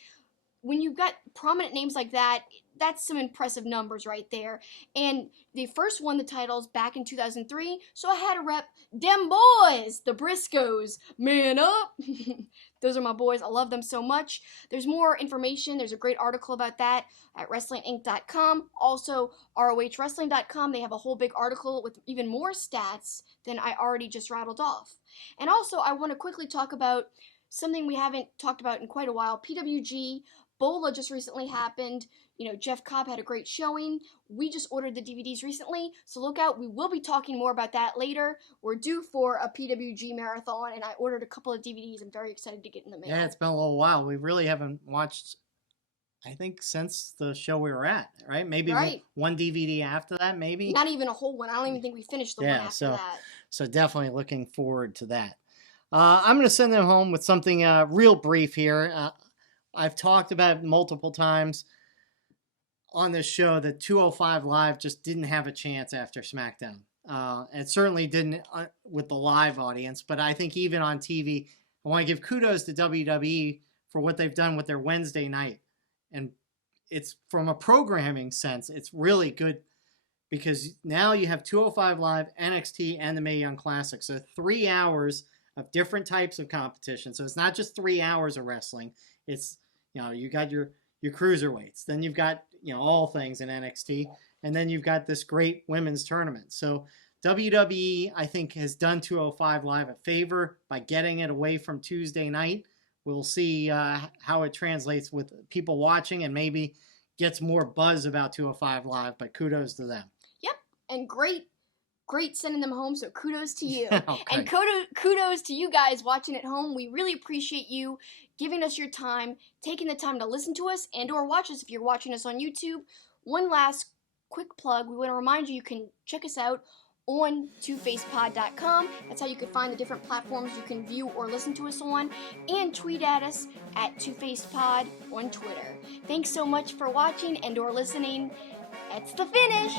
When you've got prominent names like that, that's some impressive numbers right there. And they first won the titles back in 2003, so I had to rep them boys, the Briscoes. Man up! Those are my boys. I love them so much. There's more information. There's a great article about that at WrestlingInc.com. Also, ROHWrestling.com. They have a whole big article with even more stats than I already just rattled off. And also, I want to quickly talk about something we haven't talked about in quite a while. PWG Bola just recently happened. You know, Jeff Cobb had a great showing. We just ordered the DVDs recently, so look out. We will be talking more about that later. We're due for a PWG marathon, and I ordered a couple of DVDs. I'm very excited to get in the mail. Yeah, it's been a little while. We really haven't watched, I think, since the show we were at, right? Maybe one DVD after that, maybe? Not even a whole one. I don't even think we finished the one after that. So definitely looking forward to that. I'm going to send them home with something real brief here. I've talked about it multiple times on this show that 205 Live just didn't have a chance after SmackDown. It certainly didn't with the live audience, but I think even on TV, I want to give kudos to WWE for what they've done with their Wednesday night. And it's, from a programming sense, it's really good because now you have 205 Live, NXT, and the Mae Young Classic. So 3 hours of different types of competition. So it's not just 3 hours of wrestling. It's, you know, you got your cruiserweights. Then you've got, you know, all things in NXT. And then you've got this great women's tournament. So WWE, I think, has done 205 Live a favor by getting it away from Tuesday night. We'll see how it translates with people watching and maybe gets more buzz about 205 Live, but kudos to them. Yep, and great sending them home, so kudos to you. Okay. And kudos to you guys watching at home. We really appreciate you giving us your time, taking the time to listen to us and or watch us if you're watching us on YouTube. One last quick plug. We want to remind you can check us out on twofacedpod.com. That's how you can find the different platforms you can view or listen to us on, and tweet at us at twofacedpod on Twitter. Thanks so much for watching and or listening. That's the finish.